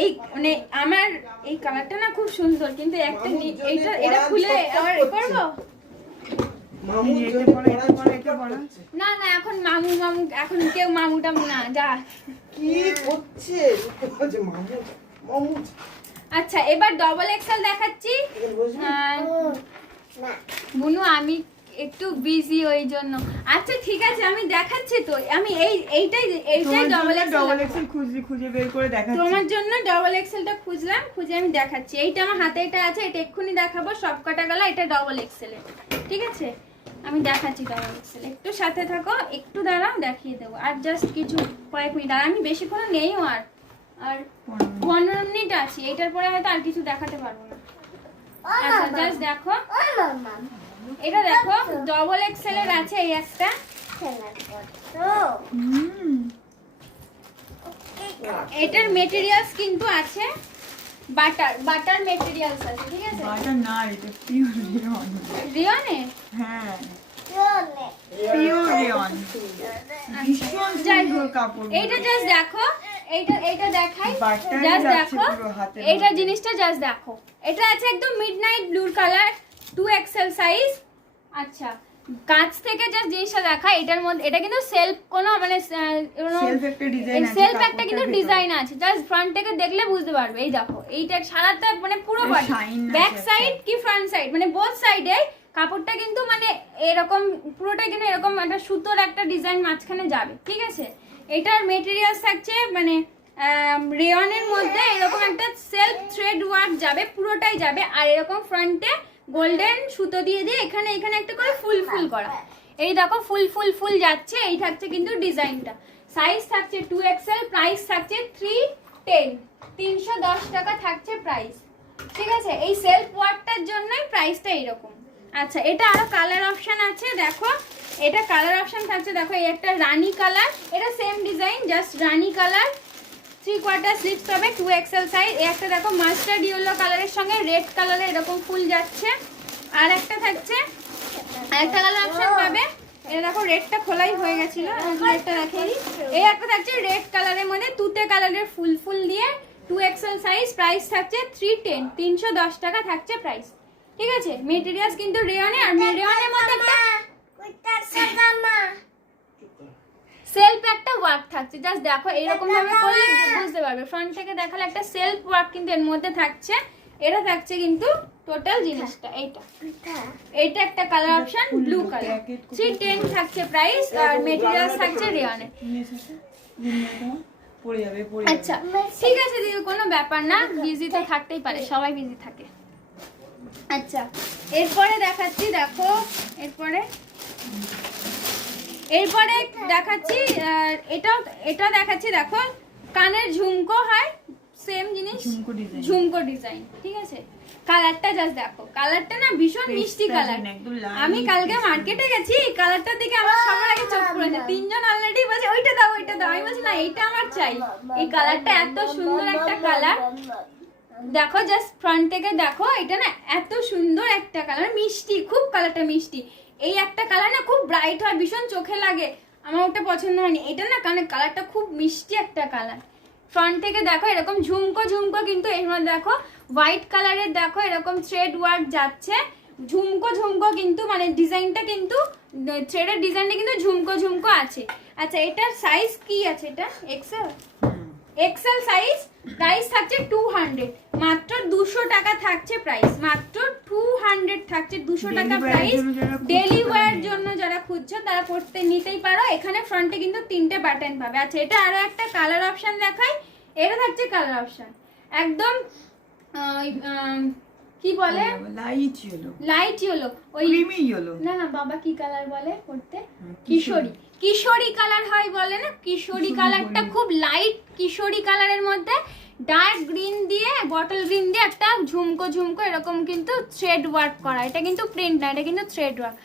এই মানে আমার এই কালারটা না খুব সুন্দর, কিন্তু একটা এইটা এটা খুলে আবার করবো মামু এটা পরে, এটা পরে, এটা পরে। না না, এখন মামু মামু এখন কেউ মামু টামু না, যা। কি করছে বলছে মামু মামু আচ্ছা এবার ডবল এক্সেল দেখাচ্ছি। এখানে বসবি? বুনু আমি একটু বিজি ওই জন্য। আচ্ছা ঠিক আছে আমি দেখাচ্ছি তো, আমি এইটাই ডবল ডবল এক্সেল এক্সেল খুঁজে বের করে দেখাচ্ছি। তোমার জন্য ডবল এক্সেলটা খুঁজলাম, খুঁজে আমি দেখাচ্ছি। এইটা আমার হাতে এটা আছে, এটা এক্ষুনি দেখাবো সব কটা গলা, এটা ডবল এক্সেল ঠিক আছে। আমি দেখাচ্ছি ডবল এক্সেল, একটু সাথে থাকো, একটু দাঁড়াও দেখিয়ে দেবো। আর জাস্ট কিছু কয়েক মিনিট, আর আমি বেশিক্ষণ নেইও, আর 15 মিনিট আছি, এইটার পরে হয়তো আর কিছু দেখাতে পারবো না। আচ্ছা জাস্ট দেখো, এটা দেখো ডবল এক্সেল এর আছে এই একটা, এটার মেটেরিয়ালস কিন্তু আছে বাটার মেটেরিয়ালস আছে, ঠিক আছে। বাটার না, এটা পিওর রেয়ন। রিয়নে হ্যাঁ পিওর রেয়ন, ভীষণ সুন্দর কাপড়। এইটা জাস্ট দেখো, এইটা দেখাই, বাটার জাস্ট যাচ্ছে দেখো পুরো হাতের এইটা মধ্যে। জিনিসটা জাস্ট দেখো, এটা আছে একদম মিডনাইট ব্লুর কালার, 2XL সাইজ। আচ্ছা কাছ থেকে জাস্ট জিনিসটা দেখা, এটার মধ্যে এটা কিন্তু সেলফ কোনো মানে সেলফ একটা ডিজাইন আছে, সেলফ একটা কিন্তু কাপড়টার ডিজাইন আছে, জাস্ট ফ্রন্ট থেকে দেখলে বুঝতে পারবে। এই দেখো এইটা সারাটা মানে পুরো বডি, shine আছে ব্যাক একটা। সাইড কি ফ্রন্ট সাইড মানে বোথ সাইডে কাপড়টা কিন্তু মানে এরকম পুরোটা কিন্তু এরকম একটা সুতোর একটা ডিজাইন মাঝখানে যাবে, ঠিক আছে। এটার মেটেরিয়ালস থাকছে মানে রেয়নের মধ্যে এরকম একটা সেলফ থ্রেড ওয়ার্ক যাবে, পুরোটাই যাবে, আর এরকম ফ্রন্টে গোল্ডেন সুতো দিয়ে দিয়ে এখানে একটা করে ফুল করা। এই দেখো ফুল যাচ্ছে, এই থাকছে কিন্তু ডিজাইনটা। সাইজ থাকছে 2XL, প্রাইস থাকছে 310 টাকা থাকছে প্রাইস, ঠিক আছে। এই সেলফ ওয়ার্কটার জন্যই প্রাইসটা এরকম। আচ্ছা এটা আরো কালার অপশন আছে, দেখো এটা কালার অপশন থাকছে, দেখো এই একটা রানী কালার, এটা সেম ডিজাইন জাস্ট রানী কালার, 3/4 স্লিভস পাবে, 2XL সাইজ। এই একটা দেখো মাস্টার্ড ইয়েলো কালারের সঙ্গে রেড কালারে এরকম ফুল যাচ্ছে। আর একটা থাকছে আরেকটা কালার অপশন পাবে, এটা দেখো রেডটা খোলাই হয়ে গেছিল, রেডটা দেখিয়ে দিই। এই একটা থাকছে রেড কালারের মধ্যে তুতে কালারের ফুল দিয়ে, 2XL সাইজ, প্রাইস থাকছে 310 টাকা থাকছে প্রাইস, ঠিক আছে। মেটেরিয়ালস কিন্তু রেয়নে, আর রেয়নের মধ্যে একটা সেলফ একটা ওয়ার্ক থাকছে, জাস্ট দেখো এরকম ভাবে করলে বুঝতে পারবে। ফ্রন্ট থেকে দেখালে একটা সেলফ ওয়ার্ক কিন্তু এর মধ্যে থাকছে। এটা থাকছে কিন্তু টোটাল জিনিসটা এইটা একটা কালার অপশন ব্লু কালার, 310 থাকছে প্রাইস, আর মেটেরিয়ালস থাকছে রেয়নে। পড়ে যাবে, পড়ে আচ্ছা ঠিক আছে দিদি, কোনো ব্যাপার না, বিজি তো থাকতেই পারে, সবাই বিজি থাকে। আচ্ছা এরপরে দেখাচ্ছি, দেখো এরপরে দেখাচ্ছি এটা দেখাচ্ছি, দেখো কানের ঝুমকো হয়, সেম জিনিস ঝুমকো ডিজাইন, ঠিক আছে। কালারটা জাস্ট দেখো, কালারটা না ভীষণ মিষ্টি কালার। আমি কালকে মার্কেটে গেছি, এই কালারটার দিকে আমার সবার আগে চোখ পড়েছে, তিনজন অলরেডি বলছে ওইটা দাও ওইটা দাও, আমি বলছি না এইটা আমার চাই। এই কালারটা এত সুন্দর একটা কালার, দেখো জাস্ট ফ্রন্ট থেকে দেখো, এটা না এত সুন্দর একটা কালার, মিষ্টি খুব, কালারটা মিষ্টি। এই একটা কালার না খুব ব্রাইট হয়, ভীষণ চোখে লাগে, আমার ওটা পছন্দ হয়নি। এটা না কারণ কালারটা খুব মিষ্টি একটা কালার। ফ্রন্ট থেকে দেখো এরকম ঝুমকো কিন্তু এর মধ্যে দেখো হোয়াইট কালারের, দেখো এরকম থ্রেড ওয়ার্ক যাচ্ছে, ঝুমকো কিন্তু মানে ডিজাইনটা কিন্তু থ্রেডের ডিজাইনটা কিন্তু ঝুমকো আছে। আচ্ছা এটার সাইজ কি আছে, এটা এক্সেল সাইজ, প্রাইস থাকছে 200, মাত্র 200 টাকা থাকছে প্রাইস, মাত্র 200 থাকছে, 200 টাকা প্রাইস। ডেলি ওয়্যার জন্য যারা খুঁজছো তারা পড়তে নিতেই পারো। এখানে ফ্রন্টে কিন্তু 3টে বাটন পাবে। আচ্ছা এটা আরো একটা কালার অপশন দেখাই, এটা থাকছে কালার অপশন একদম কি বলে লাইট ইয়েলো, ওই না বাবা কি কালার বলে পড়তে, কিশোরী কালার হয় বলে না, কিশোরী কালারটা খুব লাইট কিশোরী কালারের মধ্যে ডার্ক গ্রিন দিয়ে, বটল গ্রিন দিয়ে একটা ঝুমকো এরকম কিন্তু থ্রেড ওয়ার্ক করা। এটা কিন্তু প্রিন্ট না, এটা কিন্তু থ্রেড ওয়ার্ক।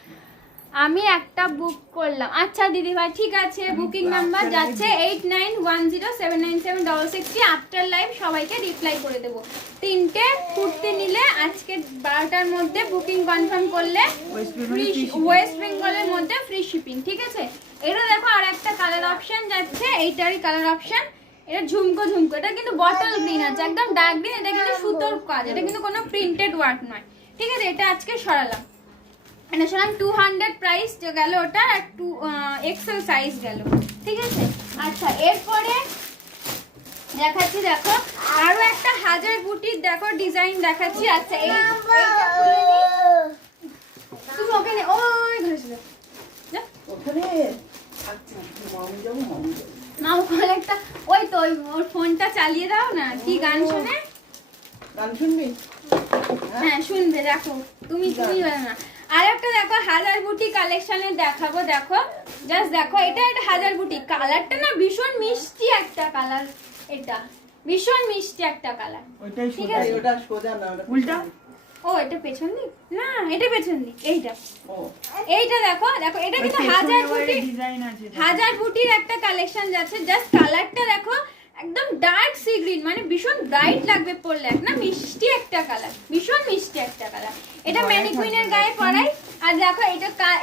আমি একটা বুক করলাম। আচ্ছা দিদি ভাই ঠিক আছে, বুকিং নাম্বার যাচ্ছে 8910797660। আফটার লাইভ সবাইকে রিপ্লাই করে দেবো। 3টে কুর্তি নিলে আজকে 12টার মধ্যে বুকিং কনফার্ম করলে ওয়েস্ট বেঙ্গলের মধ্যে ফ্রি শিপিং, ঠিক আছে। এটা দেখো আর একটা কালার অপশন যাচ্ছে, এইটারই কালার অপশন, এটা ঝুমকো ঝুমকো, এটা কিন্তু বটল গ্রিন আছে, একদম ডার্ক গ্রিন। এটা কিন্তু সুতোর কাজ, এটা কিন্তু কোনো প্রিন্টেড ওয়ার্ক নয়, ঠিক আছে। এটা আজকে সরালাম, এটা সরালাম 200 প্রাইস গেল ওটা, আর 2 এক্সেল সাইজ গেল, ঠিক আছে। আচ্ছা এরপরে দেখাচ্ছি, দেখো আরো একটা 1000 বুটির দেখো ডিজাইন দেখাচ্ছি। আচ্ছা এইটা খুলে নিই। তুমি ওখানে ওই ঘরে চলে যা। ওখানে আচ্ছা মামু যাবো মামু কল একটা, ওই তো ওর ফোনটা চালিয়ে দাও না, কি গান শোনে? গান শুনবি? হ্যাঁ শুনবে, দেখো তুমি বলো না। আর একটা দেখো 1000 বুটি কালেকশনের দেখাবো, দেখো জাস্ট দেখো, এটা 1000 বুটি। কালারটা না ভীষণ মিষ্টি একটা কালার, এটা ভীষণ মিষ্টি একটা কালার, ওইটাই ঠিক সোজা, আছে। ওটা সোজা না, ওটা উল্টা। ও এটা পেছন দিক না, এটা পেছন দিক, এইটা ও এইটা দেখো, দেখো এটা কিন্তু 1000 বুটি, ডিজাইন আছে। 1000 বুটির একটা কালেকশন যাচ্ছে। জাস্ট কালারটা দেখো, একদম ডার্ক সি গ্রিন, মানে ভীষণ ব্রাইট লাগবে পরলে, না মিষ্টি একটা কালার, ভীষণ মিষ্টি একটা কালার। এটা গলায় ম্যানিকুইনের থাকবে গায়ে পরাই। আর দেখো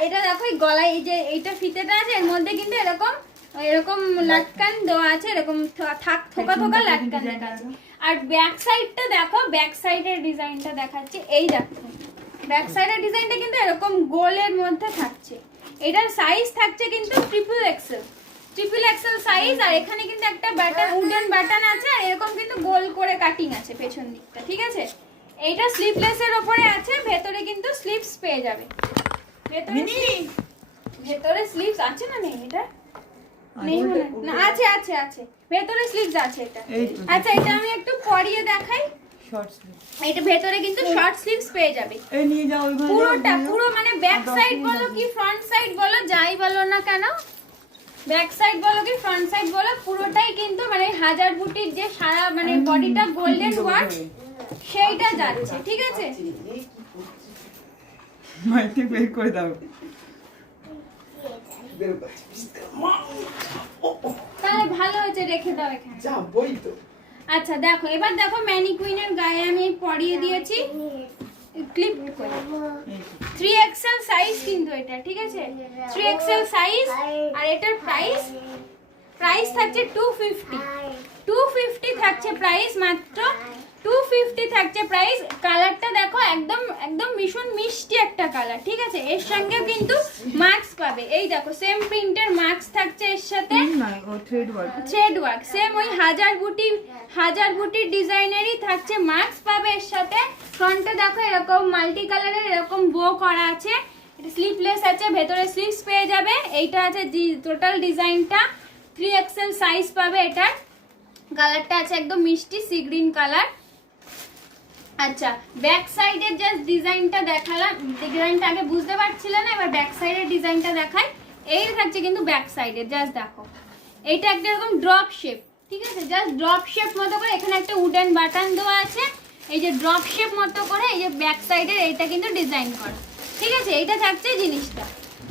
এটা দেখো এই গলায় এই যে এইটা ফিতেটা আছে, এর মধ্যে কিন্তু এরকম এরকম লাটকান দেওয়া আছে, এরকম থাক থোকা থোকা লাটকান দেখা আছে। আর ব্যাক সাইডটা দেখো, ব্যাক সাইডের ডিজাইনটা দেখাচ্ছে, এই দেখো ব্যাক সাইডের ডিজাইনটা কিন্তু এরকম গোলের মধ্যে থাকছে। এটার সাইজ থাকছে কিন্তু ট্রিপল এক্সেল সাইজ। আর এখানে কিন্তু একটা বাটন, উডেন বাটন আছে, আর এরকম কিন্তু গোল করে কাটিং আছে পেছন দিকটা, ঠিক আছে। এইটা স্লিভলেসের উপরে আছে, ভেতরে কিন্তু স্লিভস পেয়ে যাবে। ভেতরে স্লিভস আছে না, নেই এটা নেই মনে হয়। না আছে আছে আছে, ভেতরে স্লিভস আছে এটা। এই তো। আচ্ছা এটা আমি একটু পরিয়ে দেখাই। Short sleeve. এটা ভেতরে কিন্তু শর্ট স্লিভস পেয়ে যাবে এই নিয়ে যাও ওই ঘরে। পুরোটা, পুরো মানে ব্যাক সাইড বলো কি ফ্রন্ট সাইড বলো, যাই বলো না কেন, ব্যাক সাইড বলো কি ফ্রন্ট সাইড বলো, পুরোটাই কিন্তু মানে 1000 বুটির যে সারা মানে বডিটা গোল্ডেন ওয়ার্ক সেইটা যাচ্ছে, ঠিক আছে। মাইতে বের করে দাও। বের করছি মা তাহলে ভালো হয়েছে, রেখে দাও এখানে। যা বই তো। আচ্ছা দেখো, এবার দেখো ম্যানিকুইনের গায়ে আমি পরিয়ে দিয়েছি ক্লিপ করে। 3XL সাইজ কিন্তু এটা, ঠিক আছে 3XL সাইজ। আর এটার প্রাইস থাকছে 250 থাকছে প্রাইস, মাত্র 250 থাকছে প্রাইস। কালারটা দেখো, একদম ভীষণ মিষ্টি একটা কালার, ঠিক আছে। এর সঙ্গে কিন্তু মাস্ক পাবে, এই দেখো সেম প্রিন্টের মাস্ক থাকছে এর সাথে, না ও থ্রেড ওয়ার্ক সেম ওই 1000 বুটির ডিজাইনেরই থাকছে, মাস্ক পাবে এর সাথে। ফ্রন্টে দেখো এরকম মাল্টি কালারের এরকম বো করা আছে, এটা স্লিভলেস আছে, ভেতরে স্লিভস পেয়ে যাবে। এইটা আছে টোটাল ডিজাইনটা 3XL সাইজ পাবে। এটার কালারটা আছে একদম মিষ্টি সি গ্রিন কালার। আচ্ছা ব্যাক সাইডের জাস্ট ডিজাইনটা দেখালাম, ডিজাইনটা আগে বুঝতে পারছিলে না, এবার ব্যাক সাইডের ডিজাইনটা দেখাই। এই থাকছে কিন্তু ব্যাক সাইডে, জাস্ট দেখো এইটা একটা এরকম ড্রপ শেপ, ঠিক আছে, জাস্ট ড্রপ শেপ মতো করে এখানে একটা উডেন বাটন দেওয়া আছে, এই যে ড্রপ শেপ মতো করে এই যে ব্যাক সাইডের এইটা কিন্তু ডিজাইন করা, ঠিক আছে। এইটা থাকছে জিনিসটা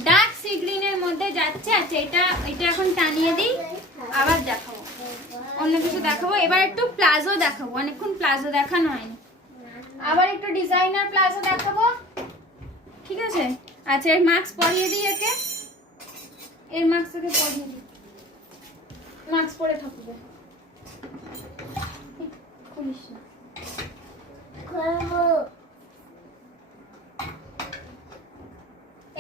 ডার্ক সি গ্রিনের মধ্যে যাচ্ছে। আচ্ছা এটা এখন টানিয়ে দিই, আবার দেখাবো অন্য কিছু দেখাবো। এবার একটু প্লাজো দেখাবো, অনেকক্ষণ প্লাজো দেখানো হয়নি, আবার একটু ডিজাইনার প্লাজো দেখাবো, ঠিক আছে। আচ্ছা এর মাস্ক পরিয়ে দিই, এর মাস্ক পরিয়ে দিই, মাস্ক পরে থাকবে, খুলিস না।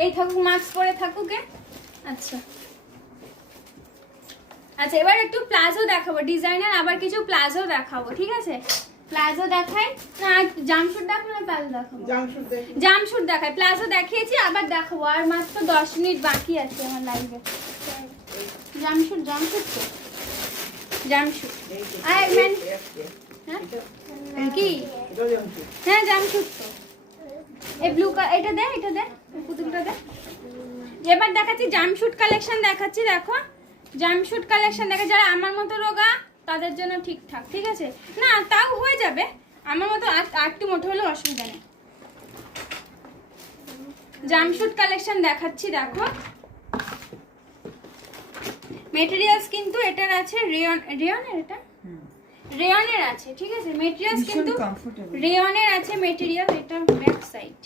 এই থাকুক, মাস্ক পরে থাকুক। আচ্ছা আচ্ছা এবার একটু প্লাজো দেখাবো, ডিজাইনার আবার কিছু প্লাজো দেখাবো, ঠিক আছে। প্লাজো দেখাই না, জামশুট দেখাবো না প্লাজো দেখাবো? জামশুট দেখাই, প্লাজো দেখিয়েছি, আবার দেখাবো। আর মাত্র 10 মিনিট বাকি আছে আমার লাইভে। জামশুট তো জামশুট কি? হ্যাঁ জামশুট তো, এই ব্লু কালার, এটা দে পুতুলটা দে। এবার দেখাচ্ছি জামশুট কালেকশন দেখাচ্ছি, দেখো জামশুট কালেকশন দেখা, যারা আমার মতো রোগা তাদের জন্য ঠিকঠাক, ঠিক আছে। না তাও হয়ে যাবে, আমার মতো একটু মোটা হলেও অসুবিধা নেই। জামশুট কালেকশন দেখাচ্ছি, দেখো মেটেরিয়ালস কিন্তু এটার আছে রেয়নের, এটা রেয়নের আছে, ঠিক আছে। মেটেরিয়ালস কিন্তু রেয়নের আছে মেটেরিয়াল, এটা ব্যাক সাইড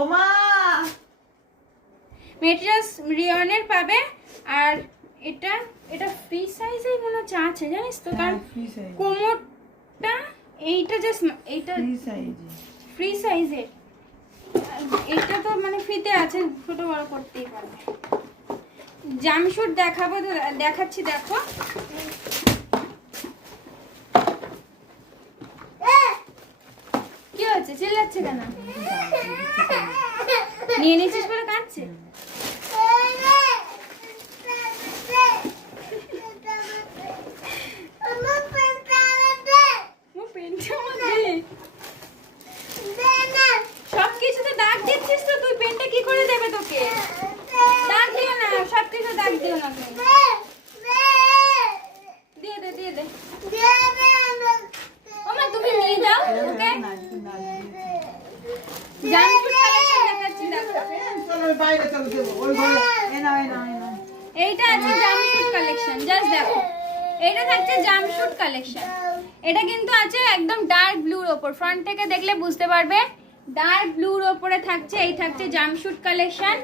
ওমা মেটেরিয়ালস রেয়নের পাবে। আর এটা এটা ফ্রি সাইজেই মনে হচ্ছে আছে জানিস তো, কারণ ফ্রি সাইজ, কোমরটা এইটা জাস্ট এইটা ফ্রি সাইজ। ফ্রি সাইজের, এটা তো মানে ফ্রিতে আছে, ছোট বড় করতেই পারবে। জামশুট দেখাবো তো, দেখাচ্ছি দেখো। কি হচ্ছে, চিল্লাচ্ছে কেন? নিয়ে নিয়েছিস বলে কাঁদছে? সবকিছুতে দাগ দিচ্ছিস তো তুই, পেনটা কি করে দেবে তোকে? দাগ দিও না, সবকিছু দাগ দিও না তুমি। দিয়ে দে, দিয়ে দে। ওমা তুমি নিয়ে যাও ওকে। জামশুট কালেকশন দেখাচ্ছি দেখো। চলো বাইরে চলো দেবো ওই ঘরে। এ নাও, এ নাও, এ নাও। এইটা আছে জামশুট কালেকশন, জাস্ট দেখো। এটা থাকছে জামশুট কালেকশন। এটা কিন্তু আছে একদম ডার্ক ব্লুর ওপর, ফ্রন্ট থেকে দেখলে বুঝতে পারবে ডার্ক ব্লুর ওপরে থাকছে। এই থাকছে জামশুট কালেকশন।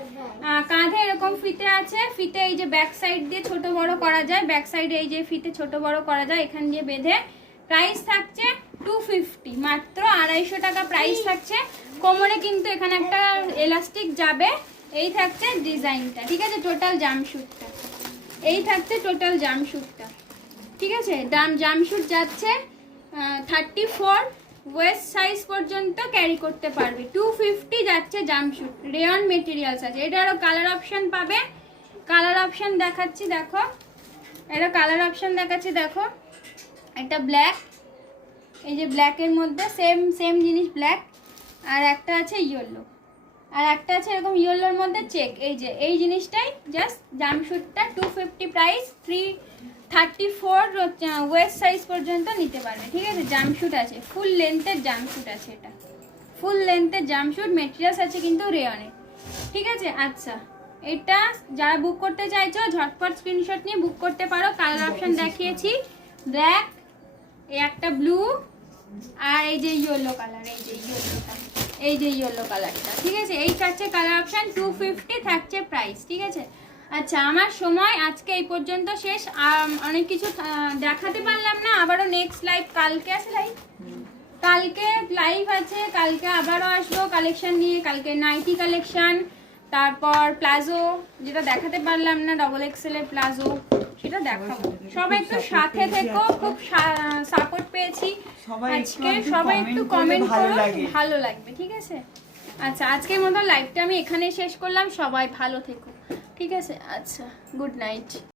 কাঁধে এরকম ফিতে আছে, ফিতে এই যে ব্যাক সাইড দিয়ে ছোট বড় করা যায়, ব্যাক সাইডে এই যে ফিতে ছোট বড় করা যায়, এখান দিয়ে বেঁধে। প্রাইস থাকছে 250, মাত্র 250 টাকা প্রাইস থাকছে। কোমরে কিন্তু এখানে একটা এলাস্টিক যাবে। এই থাকছে ডিজাইনটা, ঠিক আছে, টোটাল জামশুটটা এই থাকছে, টোটাল জামশুটটা, ঠিক আছে। জামশুট যাচ্ছে 34 ওয়েস্ট সাইজ পর্যন্ত ক্যারি করতে পারবে। 250 যাচ্ছে জামশুট, রেয়ন মেটেরিয়ালস আছে। এটারও কালার অপশন পাবে, কালার অপশন দেখাচ্ছি দেখো। এটা কালার অপশন দেখাচ্ছি দেখো। একটা ব্ল্যাক, এই যে ব্ল্যাকের মধ্যে সেম জিনিস ব্ল্যাক, আর একটা আছে ইয়েলো, আর একটা আছে এরকম ইয়েলোর মধ্যে চেক। এই যে এই জিনিসটাই জাস্ট জামশুটটা 250 প্রাইস। 34 ওয়েস্ট সাইজ পর্যন্ত নিতে পারবে, ঠিক আছে। জামশুট আছে, ফুল লেন্থের জামশুট আছে, এটা ফুল লেন্থের জামশুট, মেটেরিয়ালস আছে কিন্তু রেয়নের, ঠিক আছে। আচ্ছা, এটা যারা বুক করতে চাইছো ঝটপট স্ক্রিনশট নিয়ে বুক করতে পারো। কালার অপশন দেখিয়েছি, ব্ল্যাক, এই একটা ব্লু, আর এই যে ইয়েলো কালার, এই যে ইয়েলোটা, এই যে ইয়েলো কালারটা, ঠিক আছে। এই থাকছে কালার অপশন, 250 থাকছে প্রাইস, ঠিক আছে। আচ্ছা, আমার সময় আজকে এই পর্যন্ত শেষ। অনেক কিছু দেখাতে পারলাম না, আবারও নেক্সট লাইভ কালকে আছে, কালকে লাইভ আছে, কালকে আবারও আসবো কালেকশন নিয়ে। কালকে নাইটি কালেকশন, তারপর প্লাজো, যেটা দেখাতে পারলাম না ডবল এক্সেল এর প্লাজো, সেটা দেখাবো। সবাই একটু সাথে থেকো, খুব সাপোর্ট পেয়েছি আজকে। সবাই একটু কমেন্ট করো, ভালো লাগবে, ঠিক আছে। আচ্ছা, আজকের মতো লাইভটা আমি এখানে শেষ করলাম। সবাই ভালো থেকো, ঠিক আছে। আচ্ছা, গুড নাইট।